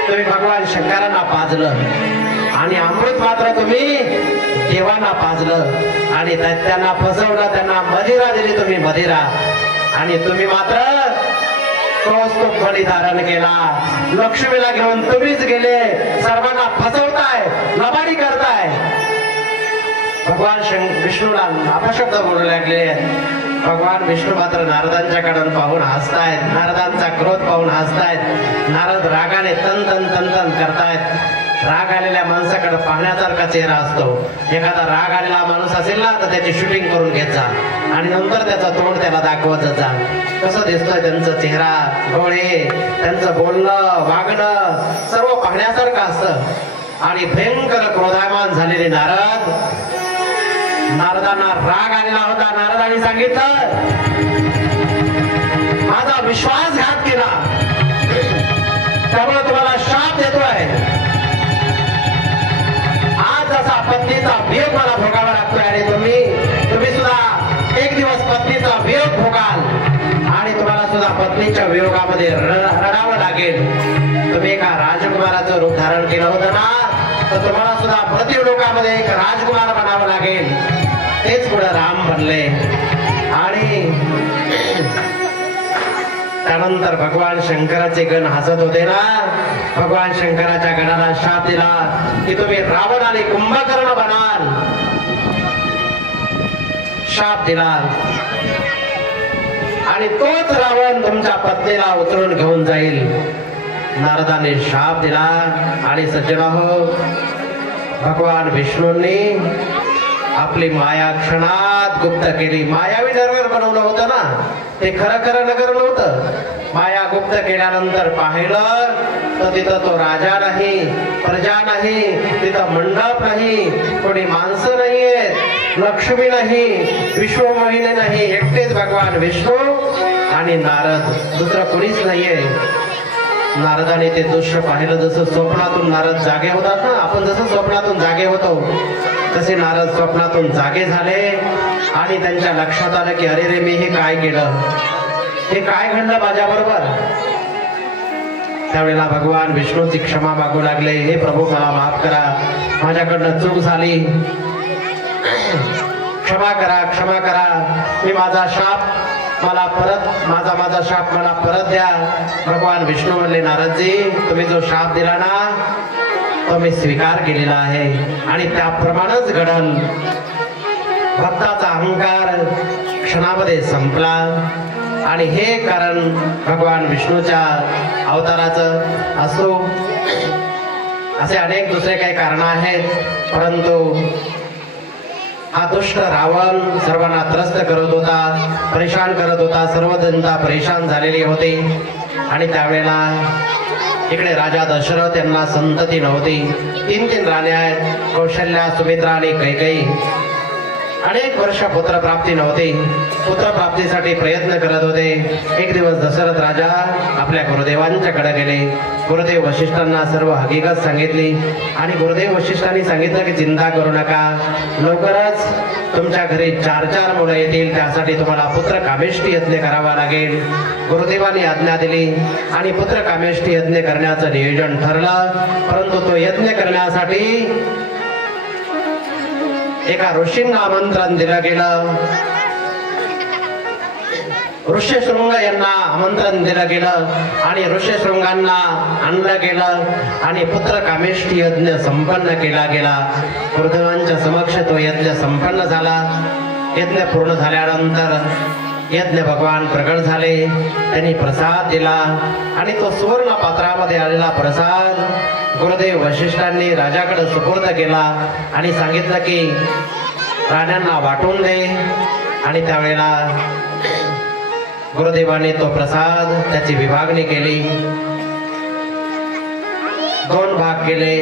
ते तुम्ही भगवान शंकरांना पाजलं आणि अमृत मात्र तुम्ही देवांना पाजलं आणि त्यांना फसवलं, त्यांना मदिरा दिली तुम्ही मदिरा, आणि तुम्ही मात्र तोच तो बळी धारण केला. लक्ष्मीला घेऊन तुम्हीच गेले, सर्वांना फसवताय, लबाडी करताय. भगवान विष्णूला अपशब्द बोलू लागले. भगवान विष्णू मात्र नारदांच्याकडून पाहून हसतायत, नारदांचा क्रोध पाहून हसतायत. नारद रागाने तन तन तन तन करतायत. राग आलेल्या माणसाकडे पाहण्यासारखा चेहरा असतो. एखादा राग आलेला माणूस असेल ना तर त्याची शूटिंग करून घ्यायचा जा आणि नंतर त्याचं तोंड त्याला दाखवत जा. कसं दिसतोय त्यांचा चेहरा, डोळे, त्यांचं बोलणं, वागणं सर्व पाहण्यासारखं असतं. आणि भयंकर क्रोधायमान झालेले नारदांना राग आलेला होता. नारदांनी सांगितलं, माझा विश्वासघात केला त्यामुळे तुम्हाला शाप देतोय. आज असा पत्नीचा वियोग मला भोगावा लागतोय आणि तुम्ही सुद्धा एक दिवस पत्नीचा वियोग भोगाल आणि तुम्हाला सुद्धा पत्नीच्या वियोगामध्ये रडावं लागेल. तुम्ही एका राजकुमाराचं रूप धारण केलं होतं ना, तर तुम्हाला सुद्धा पृथ्वी लोकामध्ये एक राजकुमार बनावं लागेल. तेच पुढे राम बनले. आणि त्यानंतर भगवान शंकराचे गण हसत होते ना. भगवान शंकराच्या गणाला शाप दिला की तुम्ही रावण आणि कुंभकर्ण बनाल. शाप दिला आणि तोच रावण तुमच्या पत्नीला उचलून घेऊन जाईल. नारदाने शाप दिला. आणि सज्जनाहो, भगवान विष्णूंनी आपली माया क्षणात गुप्त केली. मायावी नगर बनवलं होतं ना, ते खरं खरं नगर नव्हतं. माया गुप्त केल्यानंतर पाहिलं तर तिथं तो राजा नाही, प्रजा नाही, तिथं मंडप नाही, कोणी माणसं नाहीयेत, लक्ष्मी नाही, विश्वमोहिनी नाही, एकटेच भगवान विष्णू आणि नारद, दुसरं कोणीच नाहीये. नारदाने ते दृश्य पाहिलं. जसं स्वप्नातून नारद जागे होतात ना, आपण जसं स्वप्नातून जागे होतो तसे नारद स्वप्नातून जागे झाले. आणि त्यांच्या लक्षात आलं की अरे रे, मी हे काय केलं, हे काय घडलं माझ्याबरोबर. त्यावेळेला भगवान विष्णूची क्षमा मागू लागले. हे प्रभू, मला माफ करा, माझ्याकडनं चूक झाली, क्षमा करा, क्षमा करा. मी माझा शाप माझा शाप मला परत द्या. भगवान विष्णू म्हणले, नारदजी, तुम्ही जो शाप दिला ना तो मी स्वीकार केलेला आहे आणि त्याप्रमाणेच घडल. भक्ताचा अहंकार क्षणामध्ये संपला. आणि हे कारण भगवान विष्णूच्या अवताराचं असो. असे अनेक दुसरे काही कारण आहेत, परंतु हा दुष्ट रावण सर्वांना त्रस्त करत होता, परेशान करत होता. सर्व जनता परेशान झालेली होती. आणि त्यावेळेला इकडे राजा दशरथ यांना संतती नव्हती. 3 राण्या आहेत, कौशल्या, सुमित्रा आणि कैकेयी. अनेक वर्ष पुत्रप्राप्ती नव्हती. पुत्रप्राप्तीसाठी प्रयत्न करत होते. एक दिवस दशरथ राजा आपल्या गुरुदेवांच्याकडे गेले. गुरुदेव वशिष्ठांना सर्व हकीकत सांगितली. आणि गुरुदेव वशिष्ठांनी सांगितलं की चिंता करू नका, लवकरच तुमच्या घरी 4 मुलं येतील. त्यासाठी तुम्हाला पुत्र कामेष्टी यज्ञ करावा लागेल. गुरुदेवांनी आज्ञा दिली आणि पुत्र कामेष्टी यज्ञ करण्याचं नियोजन ठरलं. परंतु तो यज्ञ करण्यासाठी एका ऋषींना आमंत्रण दिलं गेलं. ऋष्यशृंग यांना आमंत्रण दिलं गेलं आणि ऋष्यशृंगांना आणलं गेलं आणि पुत्र कामेष्टी यज्ञ संपन्न केला गेला. गुरुदेवांच्या समक्ष तो यज्ञ संपन्न झाला. यज्ञ पूर्ण झाल्यानंतर यज्ञ भगवान प्रकट झाले. त्यांनी प्रसाद दिला आणि तो सुवर्ण पात्रामध्ये आलेला प्रसाद गुरुदेव वशिष्ठांनी राजाकडे सुपूर्द केला आणि सांगितलं की राण्यांना वाटून दे. आणि त्यावेळेला गुरुदेवांनी तो प्रसाद त्याची विभागणी केली. 2 भाग केले.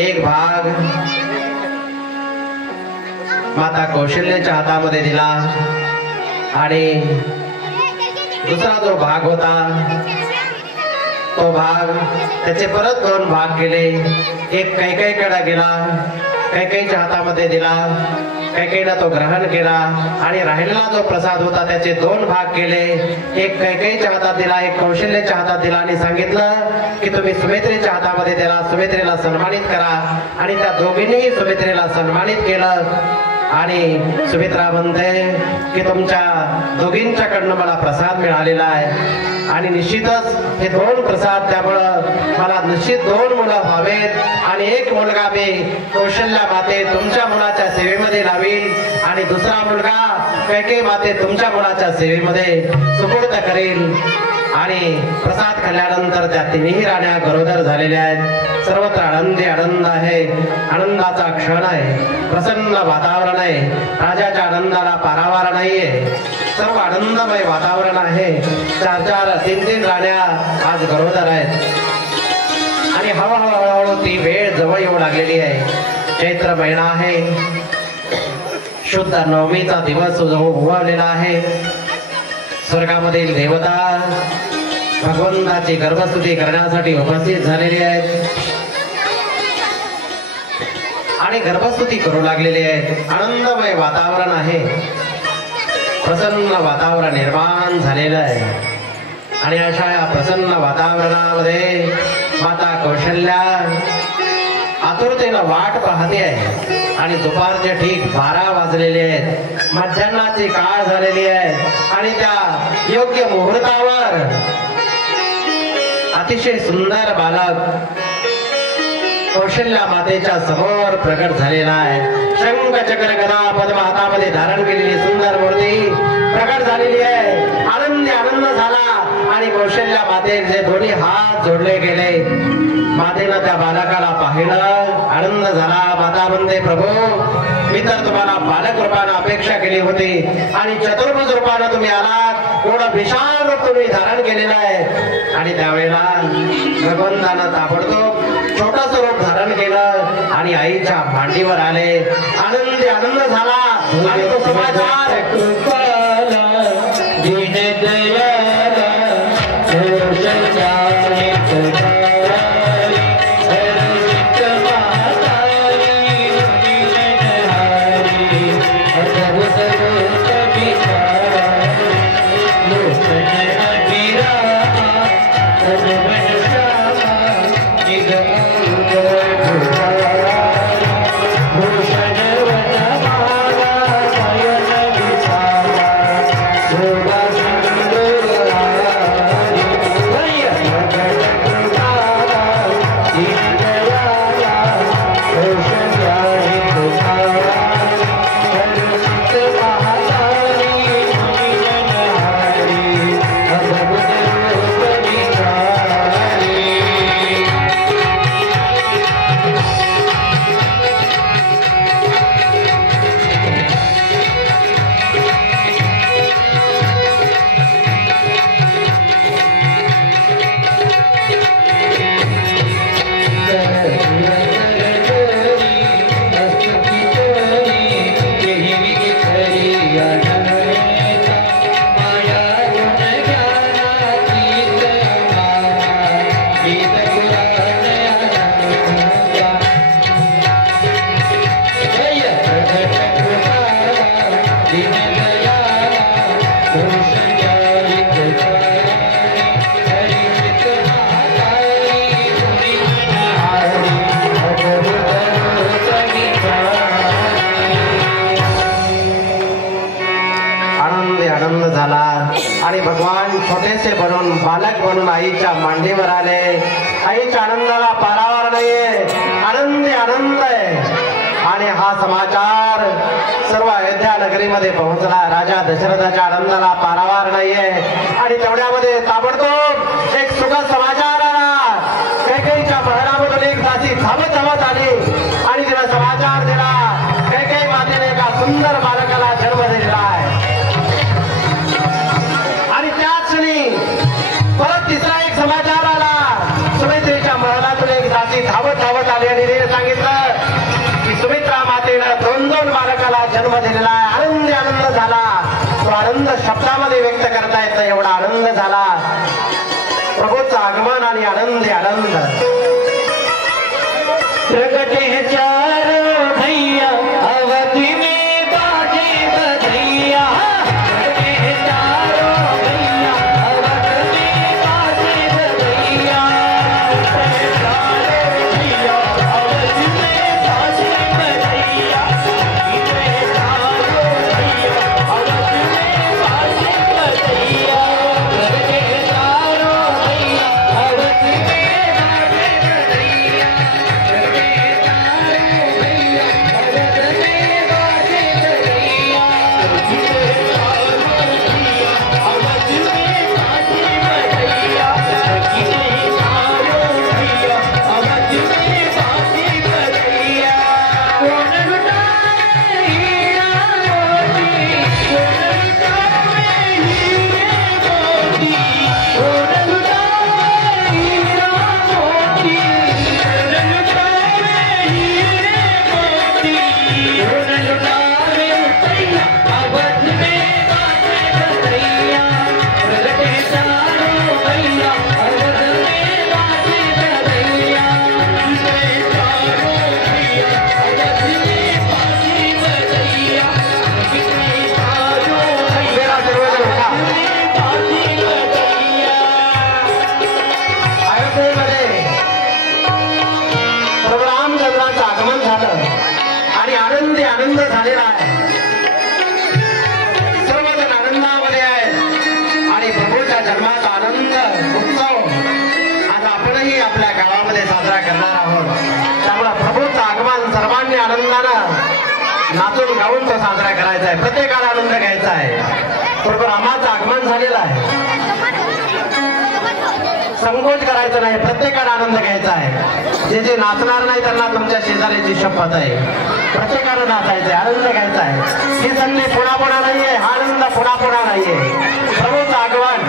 एक भाग माता कौशल्याच्या हातामध्ये दिला आणि दुसरा जो भाग होता तो भाग त्याचे परत 2 भाग केले. एक कैकेयीकडे गेला, कैकेयीच्या हातामध्ये दिला कैकेयीनं तो ग्रहण केला आणि राहिलेला जो प्रसाद होता त्याचे 2 भाग केले. एक कैकेयीच्या हातात दिला, एक कौशल्याच्या हातात दिला आणि सांगितलं की तुम्ही सुमित्रेच्या हातामध्ये दिला, सुमित्रेला सन्मानित करा. आणि त्या दोघींनीही सुमित्रेला सन्मानित केलं. आणि सुमित्रा म्हणते की तुमच्या दोघींच्याकडनं मला प्रसाद मिळालेला आहे आणि निश्चितच हे 2 प्रसाद, त्यामुळं मला निश्चित 2 मुलं व्हावेत आणि एक मुलगा मी कौशल्या माते तुमच्या मुलाच्या सेवेमध्ये लावील आणि दुसरा मुलगा कैकेयी माते तुमच्या मुलाच्या सेवेमध्ये सुपूर्द करेल. आणि प्रसाद खाल्ल्यानंतर त्या 3ही राण्या गरोदर झालेल्या आहेत. सर्वत्र आनंदी आनंद आहे, आनंदाचा क्षण आहे, प्रसन्न वातावरण आहे. राजाच्या आनंदाला पारावार नाहीये, सर्व आनंदमय वातावरण आहे. 4-4, 3-3 राण्या आज गरोदर आहेत आणि हळूहळू ती वेळ जवळ येऊ लागलेली आहे. चैत्र महिना आहे, शुद्ध नवमीचा दिवस उगवलेला आहे. स्वर्गामधील देवता भगवंताची गर्भस्तुती करण्यासाठी उपस्थित झालेली आहेत आणि गर्भस्तुती करू लागलेली आहेत. आनंदमय वातावरण आहे, प्रसन्न वातावरण निर्माण झालेलं आहे. आणि अशा या प्रसन्न वातावरणामध्ये माता कौशल्या आतुरतेनं वाट पाहते आहे. आणि दुपारचे ठीक 12 वाजलेले आहेत, मध्यान्नाची काळ झालेली आहे आणि त्या योग्य मुहूर्तावर अतिशय सुंदर बालक कौशल्या मातेच्या समोर प्रकट झालेला आहे. शंख चक्र गदा पद्म हातामध्ये धारण केलेली सुंदर मूर्ती प्रकट झालेली आहे. आनंदी आनंद झाला आणि कौशल्या मातेचे दोन्ही हात जोडले गेले. मातेनं त्या बालकाला पाहिलं, आनंद झाला. माता म्हणते, प्रभू मी तर तुम्हाला बालक रूपानं अपेक्षा केली होती आणि चतुर्भुज रूपानं तुम्ही आलात. एवढं विशाल रूप तुम्ही धारण केलेलं आहे. आणि त्यावेळेला भगवंतानं ताबडतोब छोटंसं रूप धारण केलं आणि आईच्या मांडीवर आले. आनंदी आनंद झाला आणि तो समाचार कृपाला दीनदयाला कौशल्याने तुकारारी हर्षित मातारी दीनहारी अद्भुत रूप विचारी लोचन अभिरामा सर्वण श्यामा निगम भूषारी भूषण वनमाला नयन विचारा शोभा सुंदरारी जय जगदम्बाला दीनदयाला कौशल्याने तुकारारी हर्षित महातारी दीनहारी अद्भुत रूप विचारी. आनंदी आनंद झाला आणि भगवान छोटेसे बनून बालक बनून आईच्या मांडीवर आले. आईच्या आनंदाला पारावार नाहीये, आनंदी आनंद आहे. आणि हा समाचार सर्व अयोध्या नगरीमध्ये पोहोचला. राजा दशरथाच्या आनंदाला पारावार नाहीये आणि तेवढ्यामध्ये ताबडतोब एक सुखद समाचार आला. कैकेयीच्या महलामधून एक दासी धावत धावत आली आणि तिला समाचार दिला, कैकेयी मातेने एका सुंदर बालकाला जन्म दिलेला आहे. आणि त्याच क्षणी परत तिसरा एक समाचार आला. सुमित्रेच्या महलातून एक दासी धावत धावत आली आणि तिने सांगितलं की सुमित्रा मातेनं 2-2 बालकाला जन्म दिलेला आहे. आनंदी आनंद झाला. तो आनंद शब्दामध्ये व्यक्त करता येत नाही, एवढा आनंद झाला. प्रभूचं आगमन आणि आनंदी आनंद. प्रगटे चारों भैया अवधि में घ्यायचा आहे, प्रत्येकाला आनंद घ्यायचा आहे. बरोबर रामाचं आगमन झालेलं आहे. संकोच करायचं नाही, प्रत्येकाला आनंद घ्यायचा आहे. जे जे नाचणार नाही त्यांना तुमच्या शेजाऱ्याची शपथ आहे. प्रत्येकाला नाचायचं आहे, आनंद घ्यायचा आहे. ही संधी पुन्हा पुन्हा नाहीये, हा आनंद पुन्हा पुन्हा नाहीये. प्रभूचं आगमन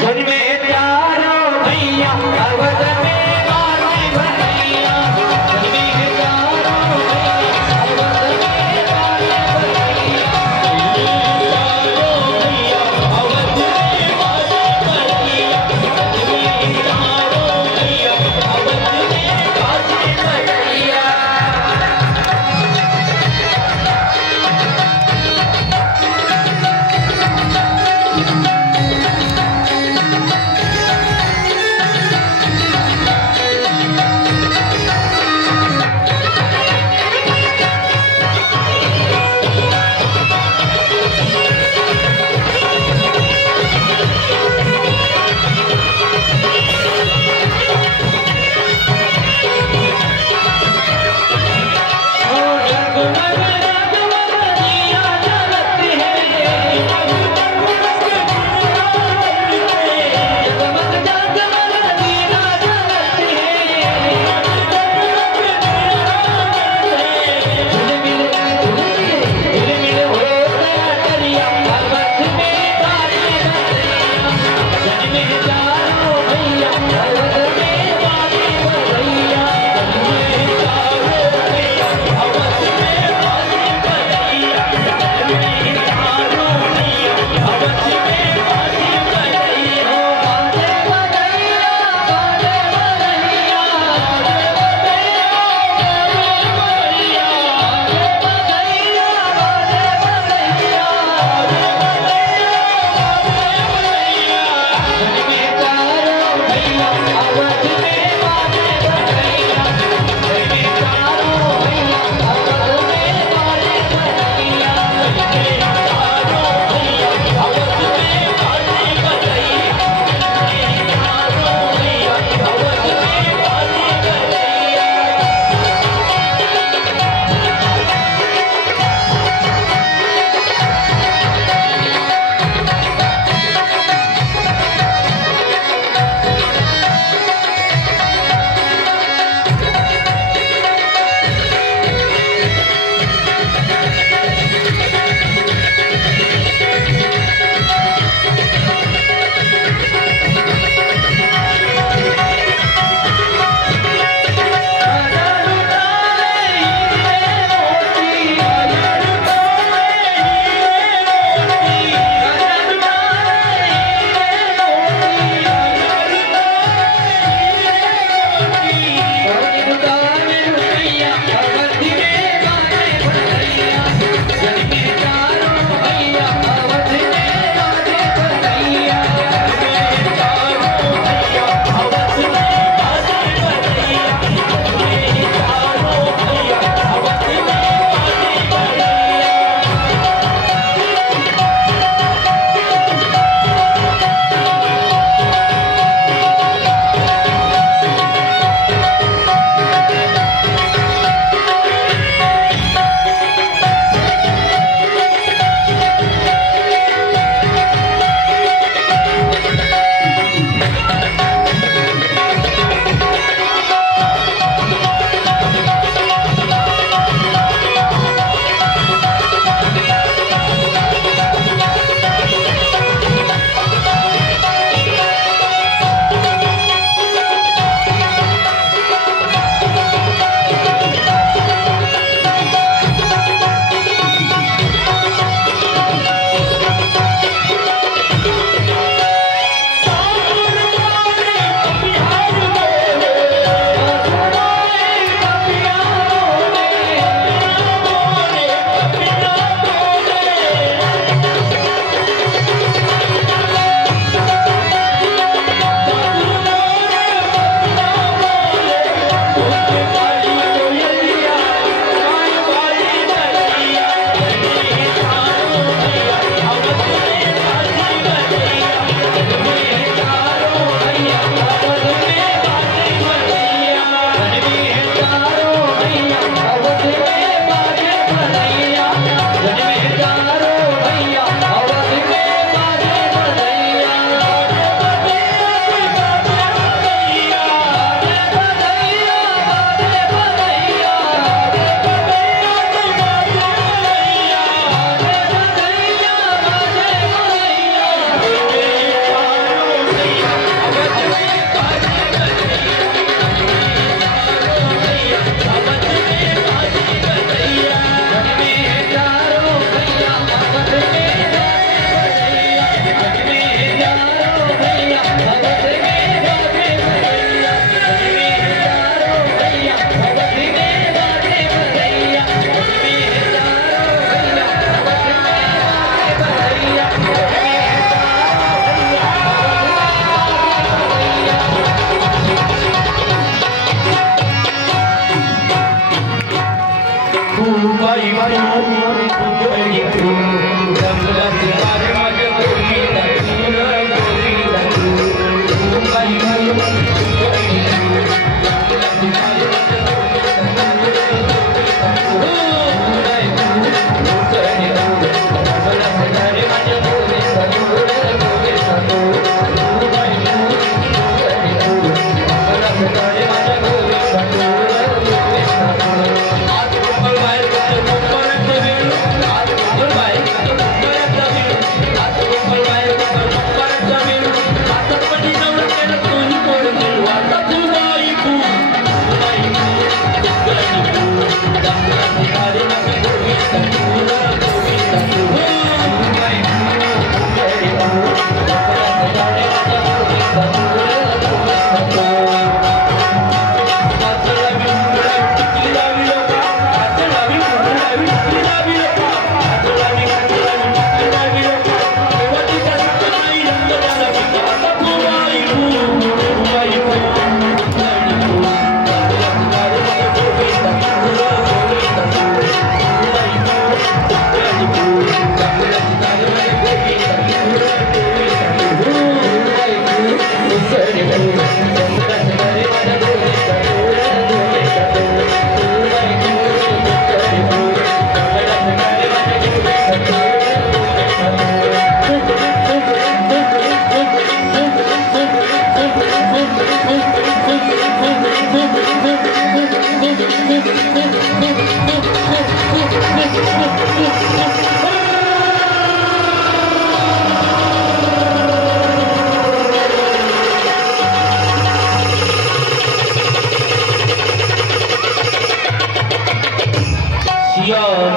जन्मे प्यारो भैया अवध में बाजी भैया जन्मे प्यारो भैया अवध में बाजी भैया अवध में बाजी भैया जन्मे प्यारो भैया अवध में बाजी भैया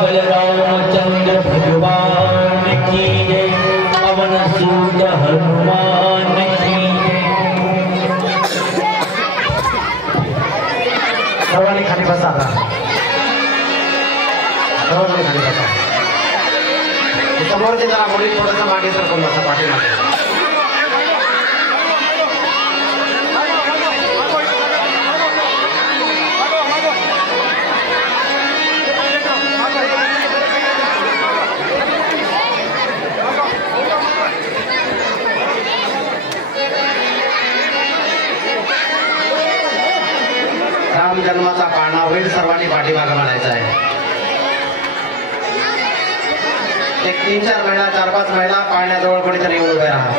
बलरामचंद्र भगवान की जय, पवन सूत हनुमान की सर्वांनी खाली बसा आता. सर्वांनी खाली बसा. समोरचे जरा मुली थोडंसं मागे सरकून बसा पाठीमागे. राम जन्माचा पाळणा होईल, सर्वांनी पाठीमागे म्हणायचा आहे. एक 3-4 महिला 4-5 महिला पाळण्याजवळ कोणीतरी येऊन उभे राहा.